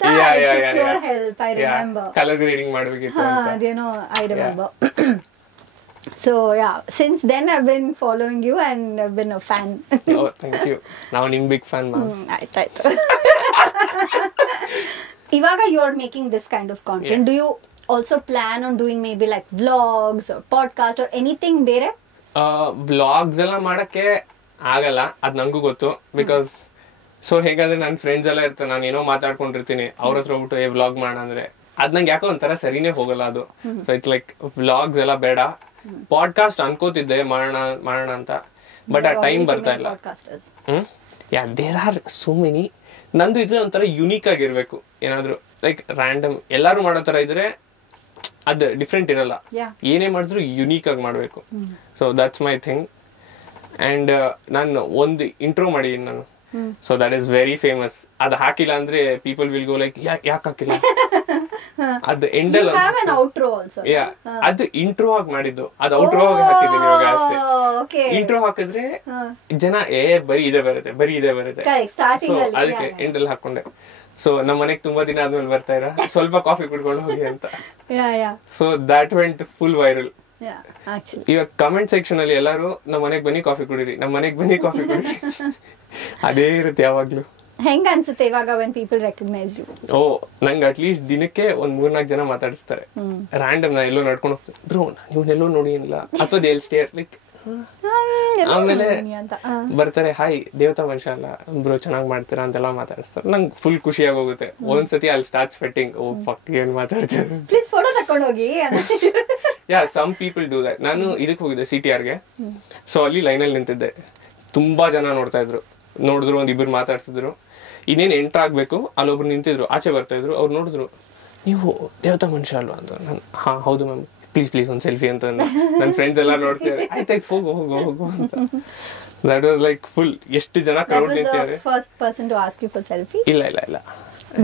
help. I remember colour grading ಮಾಡಬೇಕಿತ್ತು ಅದೇನೋ I remember. So yeah, since then I've been following you and I've been a fan. Oh, thank you. Now I'm big fan, ma'am. ಆಯ್ತು. ಇವಾಗ you are making this kind of content. Do you also plan on doing maybe like vlogs or podcast or anything ಬೇರೆ? Vlogs ಎಲ್ಲ ಮಾಡಕ್ಕೆ ಆಗಲ್ಲ, ಅದ್ ನಂಗೂ ಗೊತ್ತು. Because so ಹೇಗಾದ್ರೆ ನನ್ನ ಫ್ರೆಂಡ್ಸ್ ಎಲ್ಲ ಇರ್ತಾರೆ, ನಾನು ಏನೋ ಮಾತಾಡ್ಕೊಂಡಿರ್ತೀನಿ, ಅವ್ರ ಹತ್ರ ಹೋಗ್ಬಿಟ್ಟು ವ್ಲಾಗ್ ಮಾಡೋಣ ಅಂದ್ರೆ ಅದ್ ನಂಗೆ ಯಾಕೋ ಒಂಥರ ಸರಿನೇ ಹೋಗಲ್ಲ ಅದು. ಸೊ ಇಟ್ಸ್ ಲೈಕ್ ವ್ಲಾಗ್ಸ್ ಎಲ್ಲ ಬೇಡ. ಪಾಡ್ಕಾಸ್ಟ್ ಅನ್ಕೋತಿದ್ದೆ ಮಾಡೋಣ ಅಂತ, ಬಟ್ ಆ ಟೈಮ್ ಬರ್ತಾ ಇಲ್ಲ. There are so many. ನಂದು ಇದ್ರೆ ಒಂಥರ ಯುನೀಕ್ ಆಗಿರ್ಬೇಕು, ಏನಾದ್ರು ಲೈಕ್ ರ್ಯಾಂಡಮ್ ಎಲ್ಲಾರು ಮಾಡೋ ತರ ಇದ್ರೆ ಅದು ಡಿಫ್ರೆಂಟ್ ಇರಲ್ಲ. ಏನೇ ಮಾಡಿದ್ರು ಯುನೀಕ್ ಆಗಿ ಮಾಡ್ಬೇಕು. So that's my thing. And ನಾನು ಒಂದು ಇಂಟ್ರೋ ಮಾಡಿದೀನಿ ನಾನು. So that is very famous. ಅದು ಹಾಕಿಲ್ಲ ಅಂದ್ರೆ ಪೀಪಲ್ ವಿಲ್ ಗೋ ಲೈಕ್ ಯಾಕೆ ಹಾಕಿಲ್ಲ. ಅದು ಎಂಡಲ್ ಅದು ಇಂಟ್ರೋ ಆಗಿ ಮಾಡಿದ್ದು, ಅದು ಔಟ್ರೋ ಆಗಿ ಹಾಕಿದ್ದೀನಿ ಇವಾಗ ಅಷ್ಟೇ. ಇಂಟ್ರೋ ಹಾಕಿದ್ರೆ ಜನ ಬರೀ ಇದೇ ಬರುತ್ತೆ. ಸೊ ಅದಕ್ಕೆ ಎಂಡಲ್ ಹಾಕೊಂಡೆ. ಸೊ ನಮ್ಮ ಮನೆಗೆ ತುಂಬಾ ದಿನ ಆದ್ಮೇಲೆ ಬರ್ತಾ ಇರ, ಸ್ವಲ್ಪ ಕಾಫಿ ಕುಡ್ಕೊಂಡು ಹೋಗಿ ಅಂತ. So that vent full viral. ಇವಾಗ ಕಮೆಂಟ್ ಸೆಕ್ಷನ್ ಅಲ್ಲಿ ಎಲ್ಲಾರು ನಮ್ಮ ಮನೆಗ್ ಬನ್ನಿ ಕಾಫಿ ಕುಡೀರಿ, ಅದೇ ಇರುತ್ತೆ ಯಾವಾಗ್ಲೂ. ಹೆಂಗ ಅನ್ಸುತ್ತೆ ಇವಾಗ when people recognize you? ನಂಗೆ ಅಟ್ಲೀಸ್ಟ್ ದಿನಕ್ಕೆ ಒಂದ್ 3-4 ಜನ ಮಾತಾಡಿಸ್ತಾರೆ ರ್ಯಾಂಡಮ್. ನಾ ಎಲ್ಲೋ ನಡ್ಕೊಂಡು ಹೋಗ್ತೀನಿ, ಬ್ರೋ ನೀವನ್ನೆಲ್ಲೋ ನೋಡಿ ಇಲ್ಲ ಅಥವಾ ದೇ ಸ್ಟೇರ್ ಲೈಕ್. ಆಮೇಲೆ ಬರ್ತಾರೆ, ಹಾಯ್ ದೇವತಾ ಮನುಷ್ಯ ಅಲ್ಲ ಬ್ರೋ, ಚೆನ್ನಾಗಿ ಮಾಡ್ತೀರಾ ಅಂತೆಲ್ಲ ಮಾತಾಡಿಸ್ತಾರೆ. ನಂಗೆ ಫುಲ್ ಖುಷಿಯಾಗಿ ಹೋಗುತ್ತೆ. ಒಂದ್ಸತಿ ಅಲ್ಲಿ ಸ್ಟಾರ್ಟ್ ಸ್ವೆಟ್ಟಿಂಗ್, ಫಕ್ ಏನ್ ಮಾತಾಡ್ತಾರೆ, ಪ್ಲೀಸ್ ಫೋಟೋ ತಕೊಂಡು ಹೋಗಿ. Some people do that. ನಾನು ಇದಕ್ಕೆ ಹೋಗಿದ್ದೆ CTRಗೆ. ಸೊ ಅಲ್ಲಿ ಲೈನಲ್ಲಿ ನಿಂತಿದ್ದೆ, ತುಂಬಾ ಜನ ನೋಡಿದ್ರು ಒಂದ್ ಇಬ್ಬರು ಮಾತಾಡ್ತಿದ್ರು. ಇನ್ನೇನು ಎಂಟ್ರ್ ಆಗ್ಬೇಕು, ಅಲ್ಲೊಬ್ರು ನಿಂತಿದ್ರು, ಆಚೆ ಬರ್ತಾ ಇದ್ರು. ಅವ್ರು ನೋಡಿದ್ರು, ನೀವು ದೇವತಾ ಮನುಷ್ಯ ಅಲ್ವಾ ಅಂತ. ನಾನು ಹೌದು ಮ್ಯಾಮ್, ಪ್ಲೀಸ್ ಒಂದು ಸೆಲ್ಫಿ ಅಂತ. ನನ್ನ ಫ್ರೆಂಡ್ಸ್ ಎಲ್ಲ ನೋಡ್ತಿದ್ದಾರೆ, ಆಯ್ತಾಯ್ತು ಹೋಗು ಅಂತ. ದಟ್ ವಾಸ್ ಲೈಕ್ ಫುಲ್ ಎಷ್ಟು ಜನ ಕ್ರೌಡ್ ನಿಂತಿದ್ದಾರೆ. First person to ask you for selfie? ಇಲ್ಲ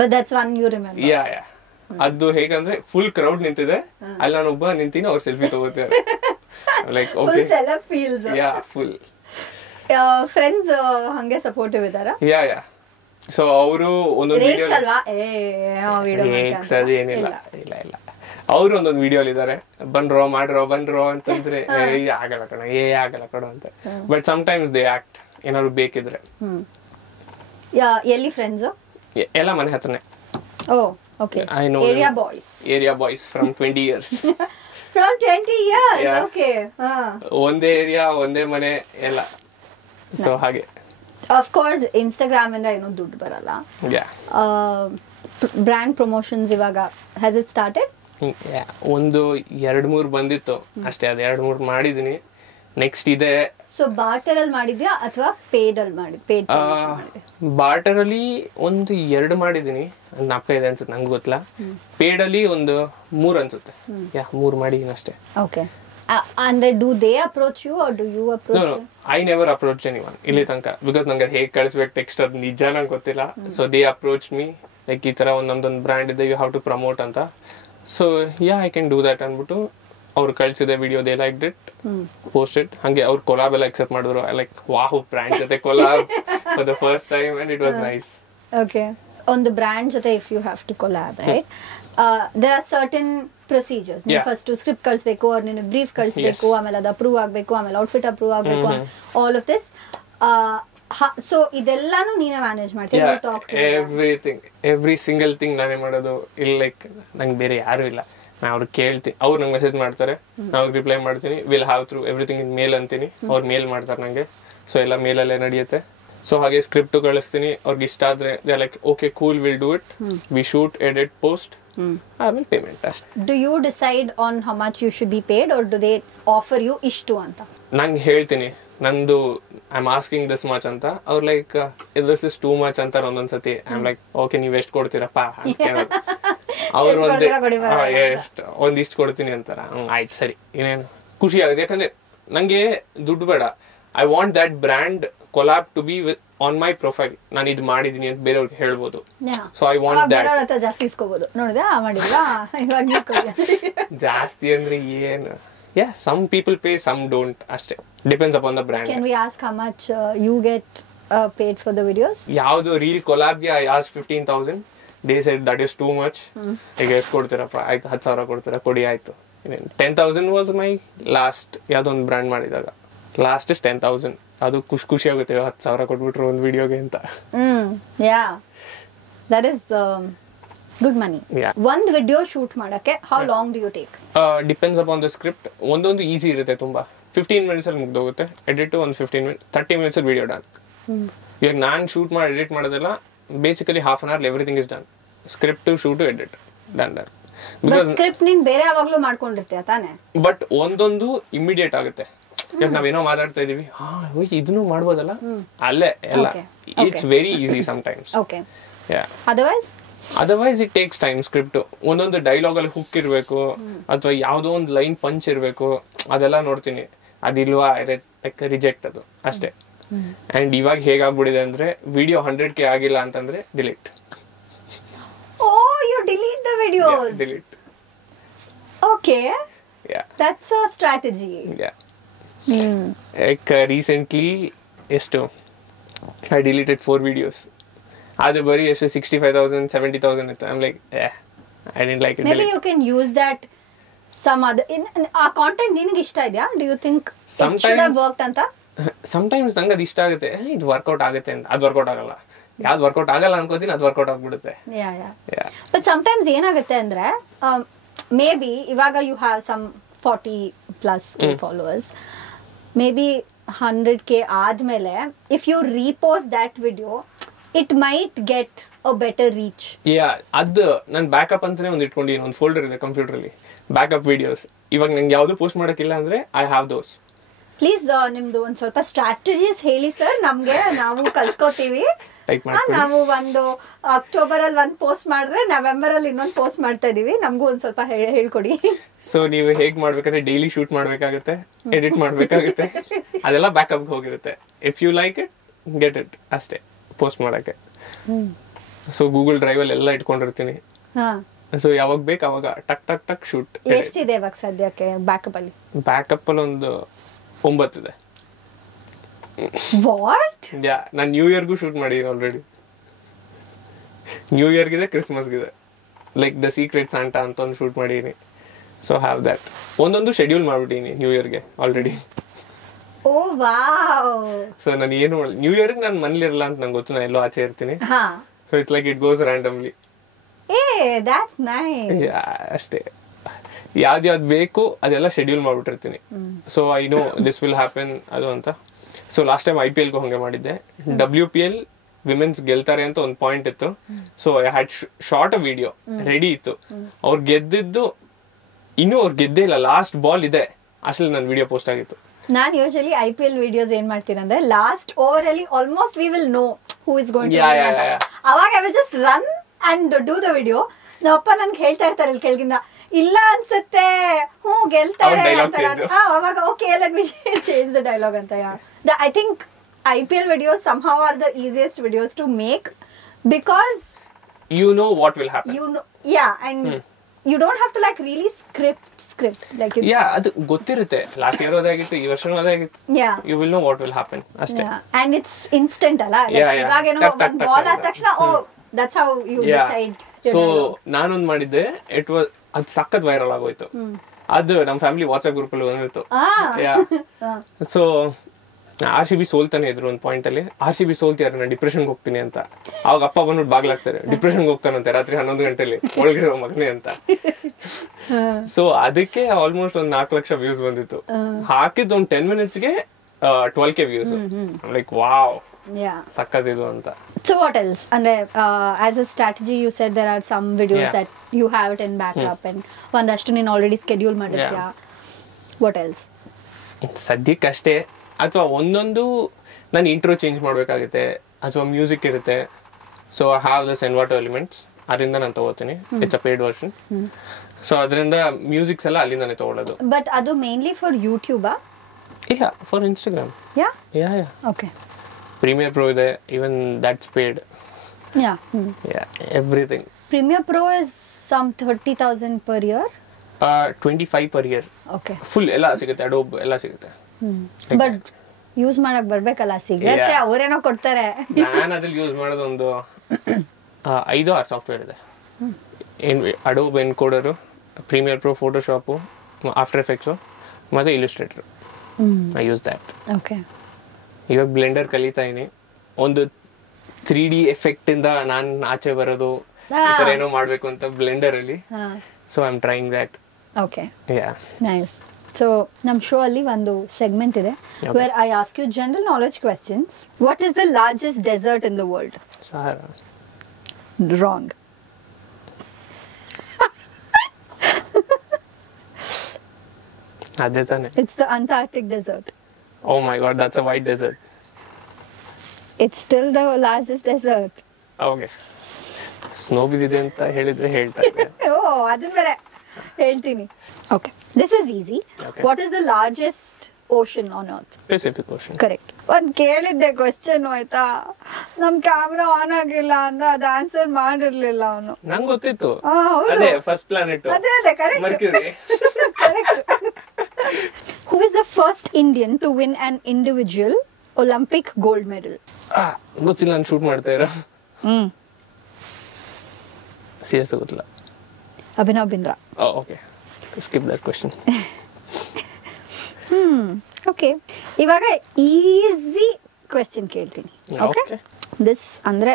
but that's one you remember. Yeah ಅದು ಹೇಗಂದ್ರೆ ಫುಲ್ ಕ್ರೌಡ್ ನಿಂತಿದೆ, ಅಲ್ಲಿ ನಾನು ಒಬ್ಬ ನಿಂತೀನಿ, ಅವ್ರು ಸೆಲ್ಫಿ ತಗೋತಾರೆ. Like okay self feels. ಯಾ ಫುಲ್ ಫ್ರೆಂಡ್ಸ್ ಹಂಗೆ ಸಪೋರ್ಟಿವ್ ಇದಾರಾ? ಯಾ ಸೊ ಅವರು ಒಂದೊಂದು ವಿಡಿಯೋ ಏನಿಲ್ಲ ಇಲ್ಲ ಅವರು ಒಂದೊಂದು ವಿಡಿಯೋಲಿ ಇದಾರೆ, ಬನ್ರೋ ಅಂತಂದ್ರೆ ಆಗಲ್ಲ ಕಣ ಅಂತ. ಬಟ್ ಸಮ್ಟೈಮ್ಸ್ ದೇ ಆಕ್ಟ್ ಏನಾದ್ರು ಬೇಕಿದ್ರೆ. ಎಲ್ಲಿ ಫ್ರೆಂಡ್ಸ್? ಎಲ್ಲ ಮನೆ ಹತ್ರನೇ. ಓ okay. I know area boys from 20 years. From 20 years? Yeah. Okay. ಒಂದೇ ಏರಿಯಾ, ಒಂದೇ ಮನೆ ಎಲ್ಲ. ಸೊ ಹಾಗೆ. Of course, Instagram ಇಂದ ಏನೋ ದುಡ್ಡು ಬರಲ್ಲ. Yeah. ಬ್ರ್ಯಾಂಡ್ ಪ್ರಮೋಷನ್ಸ್ ಇವಾಗ has it started? ಒಂದು 2-3 ಬಂದಿತ್ತು ಅಷ್ಟೇ, ಅದು 2-3 ಮಾಡಿದೀನಿ. ನೆಕ್ಸ್ಟ್ ಇದೆ. ಸೊ ಬಾರ್ಟರ್ ಅಲ್ಲಿ ಮಾಡಿದ್ಯಾ ಅಥವಾ ಪೇಡ್ ಅಲ್ಲಿ ಪೇಡ್? ಬಾರ್ಟರ್ ಅಲ್ಲಿ ಒಂದು 2 ಮಾಡಿದೀನಿ, ನಾಲ್ಕ ಇದೆ ಅನ್ಸುತ್ತೆ, ನಂಗೆ ಗೊತ್ತಿಲ್ಲ. ಪೇಡ್ ಅಲ್ಲಿ ಒಂದು 3 ಅನ್ಸುತ್ತೆ. 3 ಮಾಡಿದೀನಿ ಅಷ್ಟೇ. ಓಕೆ. ಅಂದ್ರೆ do they approach you or do you approach them? No, I never approached anyone ಇಲ್ಲಿ ತನಕ, ಬಿಕಾಸ್ ನಂಗೆ ಹೇಗೆ ಕಳಿಸ್ಬೇಕು ಟೆಕ್ಸ್ಟ್ ಅದು ನಿಜ ನಂಗೆ ಗೊತ್ತಿಲ್ಲ. So they approach me like ಈ ತರ ನಮ್ದೊಂದು ಬ್ರ್ಯಾಂಡ್ ಇದೆ, ಯು ಹ್ಯಾವ್ ಟು ಪ್ರಮೋಟ್ ಅಂತ. So I can do that ಅಂದ್ಬಿಟ್ಟು ಅವ್ರು ಕಳ್ಸಿದೆ video, they like it, post it. ಹಂಗೆ ಅವ್ರು ಕೊಲಾಬ್ ಎಲ್ಲ ಅಕ್ಸೆಪ್ಟ್ ಮಾಡಿದ್ರು. ಲೈಕ್ ವಾಹ್, ಬ್ರ್ಯಾಂಡ್ ಜೊತೆ collab for the first time and it was nice. Okay. ಒಂದು ಬ್ರ್ಯಾಂಡ್ ಜೊತೆ if you have to collaborate, there are certain procedures. ನೀವು first script ಕಳಿಸ್ಬೇಕು, ಅವ್ರು ನಿನಗೆ ಬ್ರೀಫ್ ಕಳಿಸ್ಬೇಕು, ಆಮೇಲೆ ಅದು ಅಪ್ರೂವ್ ಆಗಬೇಕು, ಆಮೇಲೆ ಔಟ್ಫಿಟ್ ಅಪ್ರೂವ್ ಆಗಬೇಕು, ಆಲ್ ಆಫ್ ದಿಸ್. ಸೊ ಇದೆಲ್ಲಾನು ನೀನೇ ಮ್ಯಾನೇಜ್ ಮಾಡ್ತೀಯ? ಎವ್ರಿ ಸಿಂಗಲ್ ಥಿಂಗ್ ನಾನೇ ಮಾಡೋದು. ಇಲ್ಲಿ ಲೈಕ್ ನಂಗೆ ಬೇರೆ ಯಾರು ಇಲ್ಲ. ನಾ ಅವ್ರಿಗೆ ಕೇಳ್ತೀನಿ, ಅವ್ರು ನಂಗೆ ಮೆಸೇಜ್ ಮಾಡ್ತಾರೆ, ನಾವು ರಿಪ್ಲೈ ಮಾಡ್ತೀನಿ. Will have through everything in mail ಅಂತೀನಿ, ಅವ್ರು ಮೇಲ್ ಮಾಡ್ತಾರೆ ನನಗೆ. ಸೊ ಎಲ್ಲ ಮೇಲಲ್ಲೇ ನಡೆಯುತ್ತೆ. ಸೊ ಹಾಗೆ ಸ್ಕ್ರಿಪ್ಟ್ ಕಳಿಸ್ತೀನಿ, ಅವ್ರಿಗೆ ಇಷ್ಟ ಆದ್ರೆ they like okay cool, will do it, we shoot, edit, post, ಆಮೇಲೆ ಪೇಮೆಂಟ್ ಅಷ್ಟೇ. Do you decide on how much you should be paid or do they offer you ಇಷ್ಟು ಅಂತ? ನಂಗೆ ಹೇಳ್ತೀನಿ ನಂದು I am asking this much ಅಂತ. ಅವ್ರು like this is too much ಅಂತಾರೆ ಒಂದೊಂದ್ಸತಿ. ಐ ಆಮ್ ಲೈಕ್ ಓಕೆ, ನೀವು ಎಷ್ಟು ಕೊಡ್ತೀರಪ್ಪ ಅಂತ ಕೇಳೋದು. ಅವ್ರು ಒಂದಿಷ್ಟು ಕೊಡ್ತೀನಿ ಅಂತಾರ. ಆಯ್ತು ಸರಿ, ಇನ್ನೇನು ಖುಷಿ ಆಗುತ್ತೆ. ಯಾಕಂದ್ರೆ ನಂಗೆ ದುಡ್ಡು ಬೇಡ. I want that brand collab to be with on my profile. ನಾನು ಇದು ಮಾಡಿದೀನಿ ಅಂತ ಬೇರೆಯವ್ರಿಗೆ ಹೇಳ್ಬೋದು. So I want that. ಜಾಸ್ತಿ ಇಸ್ಕೋಬಹುದು. ನೋಡಿದ್ರಾ ಮಾಡಿಲ್ವಾ? ಜಾಸ್ತಿ ಅಂದ್ರೆ ಏನು? Yeah, some people pay, some don't. ಅಷ್ಟೇ, depends upon the brand. Can we ask how much you get paid for the videos? ಯಾವುದು reel ಕೊಲಾಬ್ಗೆ I asked 15,000. They said that is too much. ಈಗ ಎಷ್ಟು ಕೊಡ್ತೀರಪ್ಪ? ಆಯ್ತು 10,000 ಕೊಡ್ತೀರಾ, ಕೊಡಿ ಆಯ್ತು. 10,000 was my last ಯಾವುದೋ ಒಂದು ಬ್ರ್ಯಾಂಡ್ ಮಾಡಿದಾಗ. Last is 10,000. ಅದು ಖುಷಿ ಆಗುತ್ತೆ, 10,000 ಕೊಟ್ಬಿಟ್ರು ಒಂದು ವಿಡಿಯೋಗೆ ಅಂತ. Yeah, that is good money. ಒಂದು ವಿಡಿಯೋ ಶೂಟ್ ಮಾಡಕ್ಕೆ how long do you take? Depends upon the script. ಒಂದೊಂದು ಈಸಿ ಇರುತ್ತೆ, ತುಂಬಾ 15 ಮಿನಿಟ್ಸ್ ಅಲ್ಲಿ ಮುಗ್ದೋಗುತ್ತೆ. ಎಡಿಟ್ ಒಂದು 15 ಮಿನಿಟ್, 30 ಮಿನಿಟ್ಸ್ ಅಲ್ಲಿ ವಿಡಿಯೋ ಡನ್. ಇವಾಗ ನಾನು ಶೂಟ್ ಮಾಡಿ ಎಡಿಟ್ ಮಾಡೋದೆಲ್ಲ basically half an hour everything is done. Script, shoot, edit, done. Script ನೀನ್ ಬೇರೆ ಯಾವಾಗ್ಲೂ ಮಾಡ್ಕೊಂಡಿರ್ತೀಯ ತಾನೆ? ಬಟ್ ಒಂದೊಂದು ಇಮಿಡಿಯೇಟ್ ಆಗುತ್ತೆ. ಇವಾಗ ನಾವೇನೋ ಮಾತಾಡ್ತಾ ಇದೀವಿ, ಇದನ್ನು ಮಾಡ್ಬೋದಲ್ಲ, ಅಲ್ಲೇ ಎಲ್ಲ. It's very easy sometimes. Otherwise it takes time. Script ಒಂದೊಂದು ಡೈಲಾಗ್ ಅಲ್ಲಿ ಹುಕ್ ಇರಬೇಕು, ಅಥವಾ ಯಾವುದೋ ಒಂದು ಲೈನ್ ಪಂಚ್ ಇರಬೇಕು, ಅದೆಲ್ಲ ನೋಡ್ತೀನಿ. ಅದಿಲ್ವಾ ರಿಜೆಕ್ಟ್, ಅದು ಅಷ್ಟೇ. ಅಂಡ್ ಇವಾಗ ಹೇಗಾಗ್ಬಿಡಿದೆ ಅಂದ್ರೆ ವಿಡಿಯೋ 100K ಆಗಿಲ್ಲ ಅಂತಂದ್ರೆ delete. You delete the videos? Yeah, delete. Okay. Yeah. That's a strategy. Yeah. Like recently, I deleted 4 videos. Adu bari 65,000, 70,000 ittu. I'm like, I didn't like it. Maybe you can use that some other our content ninge ishta idya? Do you think it should have worked anta? Sometimes ನಂಗೆ ಅದು ಇಷ್ಟ ಆಗುತ್ತೆ, ಇದು workout ಆಗುತ್ತೆ ಅಂತ. ಅದು workout ಆಗಲ್ಲ. ಯಾವ್ದು ವರ್ಕೌಟ್ ಆಗಲ್ಲ ಅನ್ಕೋತೀನಿ, ಅದು ವರ್ಕೌಟ್ ಆಗ್ಬಿಡುತ್ತೆ. ಬಟ್ ಸಮಟೈಮ್ಸ್ ಏನಾಗುತ್ತೆ ಅಂದ್ರೆ, ಮೇ ಬಿ ಇವಾಗ you have some 40+ followers, maybe 100K ಆದ್ಮೇಲೆ if you repost that video, it might get a better reach. ಅದು ನಾನು ಬ್ಯಾಕಪ್ ಅಂತಾನೆ ಒಂದು ಇಟ್ಕೊಂಡಿದ್ದೀನಿ. ಒಂದು ಫೋಲ್ಡರ್ ಇದೆ ಕಂಪ್ಯೂಟರ್ ಅಲ್ಲಿ, ಬ್ಯಾಕಪ್ ವಿಡಿಯೋಸ್. ಇವಾಗ ನಂಗೆ ಯಾವ್ದು ಪೋಸ್ಟ್ ಮಾಡಕ್ಕಿಲ್ಲ ಅಂದ್ರೆ ಐ ಹ್ಯಾವ್ ದೋಸ್. ಪ್ಲೀಸ್ ನಿಮ್ದು ಒಂದ್ ಸ್ವಲ್ಪ ಸ್ಟ್ರಾಟಜೀಸ್ ಹೇಳಿ ಸರ್, ನಮ್ಗೆ ನಾವು ಕಲ್ತ್ಕೋತೀವಿ. ಟೈಪ್ ಮಾಡ್ಕೊಳ್ಳಿ. ನಾವು ಒಂದು ಅಕ್ಟೋಬರ್ ಅಲ್ಲಿ ಒಂದ್ ಪೋಸ್ಟ್ ಮಾಡಿದ್ರೆ ನವೆಂಬರ್ ಅಲ್ಲಿ ಇನ್ನೊಂದು ಪೋಸ್ಟ್ ಮಾಡ್ತಾ ಇದೀವಿ. ನಮಗೂ ಒಂದ್ ಸ್ವಲ್ಪ ಹೇಳ್ಕೊಡಿ. ಸೊ ನೀವು ಹೇಗ್ ಮಾಡ್ಬೇಕಾದ್ರೆ ಡೈಲಿ ಶೂಟ್ ಮಾಡ್ಬೇಕಾಗುತ್ತೆ, ಎಡಿಟ್ ಮಾಡ್ಬೇಕಾಗುತ್ತೆ, ಅದೆಲ್ಲ ಬ್ಯಾಕಪ್ ಹೋಗಿರುತ್ತೆ. If you like it get it ಅಷ್ಟೇ ಪೋಸ್ಟ್ ಮಾಡಕ್ಕೆ. ಸೊ ಗೂಗಲ್ ಡ್ರೈವ್ ಅಲ್ಲಿ ಎಲ್ಲ ಇಟ್ಕೊಂಡಿರ್ತೀನಿ. ಸೊ ಯಾವಾಗ ಬೇಕು ಅವಾಗ ಟಕ್ ಟಕ್ ಟಕ್ ಶೂಟ್. ಎಷ್ಟಿದೆ ಇವಾಗ ಸದ್ಯಕ್ಕೆ ಬ್ಯಾಕಪ್ ಅಲ್ಲಿ? ಬ್ಯಾಕಪ್ ಅಲ್ಲಿ ಒಂದು 9 ಇದೆ. ವಾಟ್? ಯಾ, ನಾನು ನ್ಯೂ ಇಯರ್ಗೂ ಶೂಟ್ ಮಾಡಿದ್ದೀನಿ ಆಲ್ರೆಡಿ. ನ್ಯೂ ಇಯರ್ಗಿದೆ, ಕ್ರಿಸ್ಮಸ್ಗಿದೆ. ಲೈಕ್ ದ ಸೀಕ್ರೆಟ್ ಸಾಂಟಾ ಅಂತ ಒಂದು ಶೂಟ್ ಮಾಡಿದ್ದೀನಿ. So have that. ಒಂದೊಂದು ಶೆಡ್ಯೂಲ್ ಮಾಡ್ಬಿಟ್ಟಿನಿ ನ್ಯೂ ಇಯರ್ಗೆ ಆಲ್ರೆಡಿ. Oh wow. ಸೊ ನಾನು ಏನು ನ್ಯೂ ಇಯರ್ಗೆ ನಾನು ಮನೇಲಿ ಇರಲ್ಲ ಅಂತ ನಂಗೆ ಗೊತ್ತು, ನಾನು ಎಲ್ಲೋ ಆಚೆ ಇರ್ತೀನಿ. So it's like it goes randomly. that's nice. ಅಷ್ಟೇ. ಯಾವ್ದು ಬೇಕು ಅದೆಲ್ಲ ಶೆಡ್ಯೂಲ್ ಮಾಡ್ಬಿಟ್ಟಿರ್ತೀನಿ. So I know this will happen ಅದು ಅಂತ. ಸೊ ಲಾಸ್ಟ್ ಟೈಮ್ IPLಗೂ ಹಂಗೆ ಮಾಡಿದ್ದೆ. WPL ವಿಮೆನ್ಸ್ ಗೆಲ್ತಾರೆ ಅಂತ ಒಂದು ಪಾಯಿಂಟ್ ಇತ್ತು. So I had short a video ready ಇತ್ತು. ಅವ್ರು ಗೆದ್ದಿದ್ದು ಇನ್ನೂ ಅವ್ರು ಗೆದ್ದೇ ಇಲ್ಲ, ಲಾಸ್ಟ್ ಬಾಲ್ ಇದೆ ಅಷ್ಟಲ್ಲಿ ನನ್ನ ವಿಡಿಯೋ ಪೋಸ್ಟ್ ಆಗಿತ್ತು. ನಾನು ಯೂಶಲಿ IPL ವಿಡಿಯೋಸ್ ಏನ್ ಮಾಡ್ತೀನಿ ಅಂದ್ರೆ ಲಾಸ್ಟ್ ಓವರ್ ಅಲ್ಲಿ almost we will know who is going to win ಅಂತ. ಅವಾಗ I will just run and do the video. ನಮ್ಮಪ್ಪ ನನ್ಗೆ ಹೇಳ್ತಾ ಇರ್ತಾರೆ ಇಲ್ಲಿ ಕೆಳಗಿಂದ, ಇಲ್ಲ ಅನ್ಸುತ್ತೆ ಗೆಲ್ತಾರೆ ಅಂತ. ಅವಾಗ okay let me change the dialogue ಅಂತ. I think IPL videos somehow are the easiest videos to make because you know what will happen. You know, yeah, and you don't have to like really script like you. Yeah, ಅದು ಗೊತ್ತಿರುತ್ತೆ. Last year ಅದಾಗಿತ್ತು, ಈ ವರ್ಷನೂ ಅದಾಗಿತ್ತು. Yeah, you will know what will happen ಅಷ್ಟೇ. Yeah, and it's instant ಅಲ್ಲ. ಇವಾಗ ಏನೋ ಒಂದು ball ಆದ ತಕ್ಷಣ that's how you decide. So ನಾನೊಂದು ಮಾಡಿದ್ದೆ, it was ಅದು ಸಖತ್ ವೈರಲ್ ಆಗೋಯ್ತು. ಅದು ನಮ್ಮ ಫ್ಯಾಮಿಲಿ ವಾಟ್ಸ್ಆಪ್ ಗ್ರೂಪ್ ಅಲ್ಲಿ ಬಂದಿತ್ತು. ಸೊ RCB ಸೋಲ್ತಾನೆ ಇದ್ರು ಒಂದು ಪಾಯಿಂಟ್ ಅಲ್ಲಿ. RCB ಸೋಲ್ತಿಯಾರ, ನಾನು ಡಿಪ್ರೆಷನ್ಗೆ ಹೋಗ್ತೀನಿ ಅಂತ. ಅವಾಗ ಅಪ್ಪ ಬಂದ್ಬಿಟ್ಟು ಬಾಗ್ಲಾಗ್ತಾರೆ, ಡಿಪ್ರೆಷನ್ಗೆ ಹೋಗ್ತಾನಂತೆ ರಾತ್ರಿ 11 ಗಂಟೆಲಿ ಒಳಗಿರೋ ಮಗನೇ ಅಂತ. ಸೊ ಅದಕ್ಕೆ ಆಲ್ಮೋಸ್ಟ್ ಒಂದು 4 ಲಕ್ಷ ವ್ಯೂಸ್ ಬಂದಿತ್ತು. ಹಾಕಿದ್ದು ಒಂದು 10 minutesಗೆ 12K ವ್ಯೂಸ್. ಲೈಕ್ ವಾವ್, ಸಕ್ಕತ್ತಿದು ಅಂತ. So what else? And as a strategy you said there are some videos that you have it in backup and ಒಂದಷ್ಟು ನೀನು ಆಲ್ರೆಡಿ ಸ್ಕೆಡ್ಯೂಲ್ ಮಾಡಿರ್ತೀಯಾ. What else? ಸದ್ಯಕ್ಕೆ ಅಷ್ಟೇ. ಅಥವಾ ಒಂದೊಂದು ನಾನು ಇಂಟ್ರೋ ಚೇಂಜ್ ಮಾಡಬೇಕಾಗುತ್ತೆ, ಅಥವಾ ಮ್ಯೂಸಿಕ್ ಇರುತ್ತೆ. So I have this Envato elements, ಅದರಿಂದ ನಾನು ತಗೋತೀನಿ. It's a paid version. So ಅದರಿಂದ ಮ್ಯೂಸಿಕ್ಸ್ ಎಲ್ಲ ಅಲ್ಲಿಂದಾನೆ ತಗೊಳ್ಳೋದು. ಬಟ್ ಅದು ಮೇನ್ಲಿ ಫಾರ್ ಯೂಟ್ಯೂಬ್? ಇಲ್ಲ, for Instagram. Yeah okay. Premiere Pro ಇದೆ, even that's paid. Yeah. Everything. Premiere Pro is some 30,000 per year? 25 per year. Okay. Full ಎಲ್ಲ ಸಿಗುತ್ತೆ, Adobe ಎಲ್ಲ ಸಿಗುತ್ತೆ. But ಯೂಸ್ ಮಾಡಕ್ ಬರ್ಬೇಕಲ್ಲ, ಸಿಗುತ್ತೆ ಅವರೇನೋ ಕೊಡ್ತಾರೆ. ನಾನು ಅದ್ರಲ್ಲಿ ಯೂಸ್ ಮಾಡೋದು ಒಂದು 5-6 ಸಾಫ್ಟ್ವೇರ್ ಇದೆ. Adobe Encoder, Premiere Pro, Photoshop, After Effects ಮತ್ತೆ Illustrator. I use that. Okay. ಇವಾಗ ಬ್ಲೆಂಡರ್ ಕಲಿತಾ ಇದೀನಿ. ಒಂದು 3D ಎಫೆಕ್ಟ್ ಇಂದ ನಾನು ಆಚೆ ಬರೋದು, ಈ ತರ ಏನೋ ಮಾಡ್ಬೇಕು ಅಂತ ಬ್ಲೆಂಡರ್ ಅಲ್ಲಿ. So I am trying that. Okay, nice. So ನಮ್ಮ ಶೋ ಅಲ್ಲಿ ಒಂದು ಸೆಗ್ಮೆಂಟ್ ಇದೆ where I ask you general knowledge questions. What is the largest desert in the world? Sahara. Wrong. ಅದೇ ತಾನೆ. It's the Antarctic desert. Oh my god, that's a white desert. It's still the largest desert. Okay. Snow ಬಿದ್ದಿದೆ ಅಂತ ಹೇಳಿದ್ರೆ ಹೇಳ್ತಾರೆ. ಅದನ್ನ ಬೇರೆ ಹೇಳ್ತೀನಿ. Okay, this is easy. Okay. What is the largest ocean on earth? Pacific Ocean. Correct. ಒಂದ್ ಕೇಳಿದ್ದೆ question ಆಯ್ತಾ, ನಮ್ ಕ್ಯಾಮ್ರಾ ಆನ್ ಆಗಿಲ್ಲ ಅಂತ ಅದು ಆನ್ಸರ್ ಮಾಡಿರ್ಲಿಲ್ಲ ಅವನು. ನಂಗೆ ಗೊತ್ತಿತ್ತು. ಅದೇ ಫಸ್ಟ್ ಪ್ಲಾನೆಟ್. ಅದೇ correct. Mercury. Who is the first Indian to win an individual Olympic gold medal? ಗೊತ್ತಿಲ್ಲ, ನಾನು ಶೂಟ್ ಮಾಡ್ತಾ ಇರೋ. ಸೀರಿಯಸ್ ಗೊತ್ತಿಲ್ಲ. Abhinav Bindra. Okay, skip that question. Okay, ಇವಾಗ ಈಸಿ ಕ್ವೆಶ್ಚನ್ ಕೇಳ್ತೀನಿ. ಓಕೆ, ದಿಸ್ ಅಂದ್ರೆ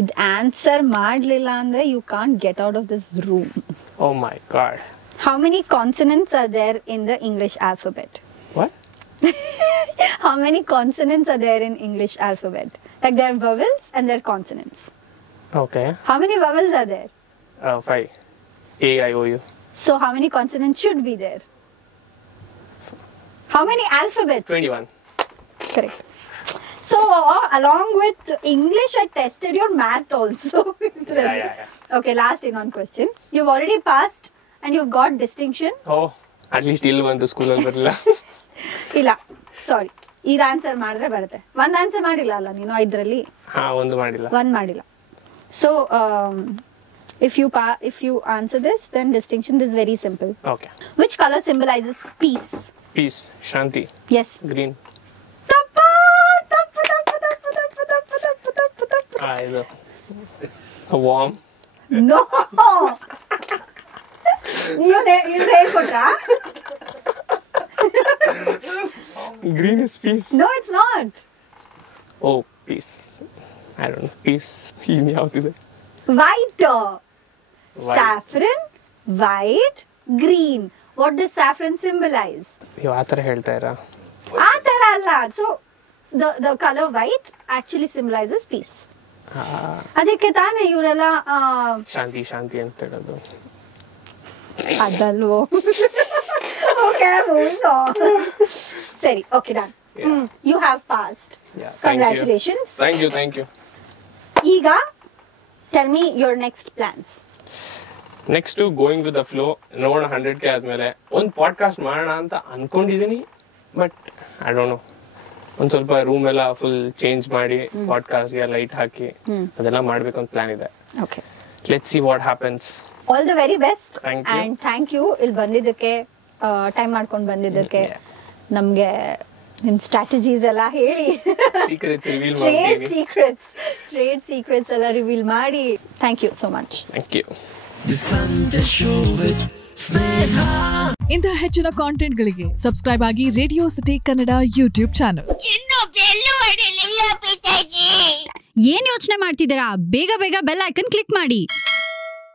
ಇದ್ ಆನ್ಸರ್ ಮಾಡ್ಲಿಲ್ಲ ಅಂದ್ರೆ you can't get out of this room. Oh my god. How many consonants are there in the English alphabet? What? How many consonants are there in English alphabet? Like there are vowels and there are consonants. Okay. How many vowels are there? 5. A, I, O, U. So how many consonants should be there? How many alphabets? 21. Correct. So along with English, I tested your math also. Okay, last in one question. You've already passed and you've got distinction. Oh, at least ಇಲ್ಲಿ ಒಂದು ಸ್ಕೂಲಲ್ಲಿ ಬರಲಿಲ್ಲ. ಇಲ್ಲ, ಸಾರಿ. ಇದು answer ಮಾಡಿದ್ರೆ ಬರುತ್ತೆ. ಒಂದು answer ಮಾಡಿಲ್ಲ ಅಲ್ಲ ನೀನು ಇದರಲ್ಲಿ? ಒಂದು ಮಾಡಿಲ್ಲ. ಒಂದು ಮಾಡಿಲ್ಲ. So if you answer this, then distinction is very simple. Okay. Which color symbolizes peace? Peace, ಶಾಂತಿ. Yes. Green. ತಪ್ಪು. ಇದು warm. No. ನೀವು ಹೇಳ್ಕೊಟ್ರಾ? Green is peace. No, it's not. Oh, peace. I don't know. Peace. In ಯಾವ್ದಿದೆ? White. Saffron, white, green. What does saffron symbolize? ನೀವು ಆ ಥರ ಹೇಳ್ತಾ ಇರಾ? ಆ ಥರ ಅಲ್ಲ. So the color white actually symbolizes peace. ಅದಕ್ಕೆ ತಾನೇ ಇವರೆಲ್ಲ ಶಾಂತಿ ಶಾಂತಿ ಅಂತ ಹೇಳೋದು. ಅದಲ್ವೋ? Okay, moving on. ಸರಿ, okay, done. You have passed. Congratulations. Thank you. ಈಗ tell me your next plans. Next going to the flow. ನೋಡೋಣ 100K ಆದ್ಮೇಲೆ ಒಂದು ಪಾಡ್ಕಾಸ್ಟ್ ಮಾಡೋಣ ಅಂತ ಅನ್ಕೊಂಡಿದೀನಿ. ಬಟ್ ಐ ಡೋಂಟ್ ನೋ, ಒಂದ್ ಸ್ವಲ್ಪ ರೂಮ್ ಎಲ್ಲ ಫುಲ್ ಚೇಂಜ್ ಮಾಡಿ ಪಾಡ್ಕಾಸ್ಟ್ಗೆ ಲೈಟ್ ಹಾಕಿ ಅದೆಲ್ಲ ಮಾಡ್ಬೇಕು ಅಂತ ಪ್ಲಾನ್ ಇದೆ. Okay. Let's see what happens. All the very best. Thank you. And thank you ಇಲ್ಲಿ ಬಂದಿದ್ದಕ್ಕೆ, ಟೈಮ್ ಮಾಡ್ಕೊಂಡು ಬಂದಿದ್ದಕ್ಕೆ, ನಮ್ಗೆ ನಿಮ್ ಸ್ಟ್ರಾಟಜೀಸ್ ಎಲ್ಲ ಹೇಳಿ, ಸೀಕ್ರೆಟ್ಸ್ ರಿವೀಲ್ ಟ್ರೇಡ್ ಮಾಡ್ತೀನಿ. ಸೀಕ್ರೆಟ್ಸ್ ಎಲ್ಲ ರಿವೀಲ್ ಮಾಡಿ. Thank you so much. Thank you. ಇಂತಹ ಹೆಚ್ಚಿನ ಕಾಂಟೆಂಟ್ಗಳಿಗೆ ಸಬ್ಸ್ಕ್ರೈಬ್ ಆಗಿ Radio City Kannada YouTube channel. ಏನ್ ಯೋಚನೆ ಮಾಡ್ತಿದ್ದೀರಾ? ಬೇಗ ಬೆಲ್ ಐಕನ್ ಕ್ಲಿಕ್ ಮಾಡಿ.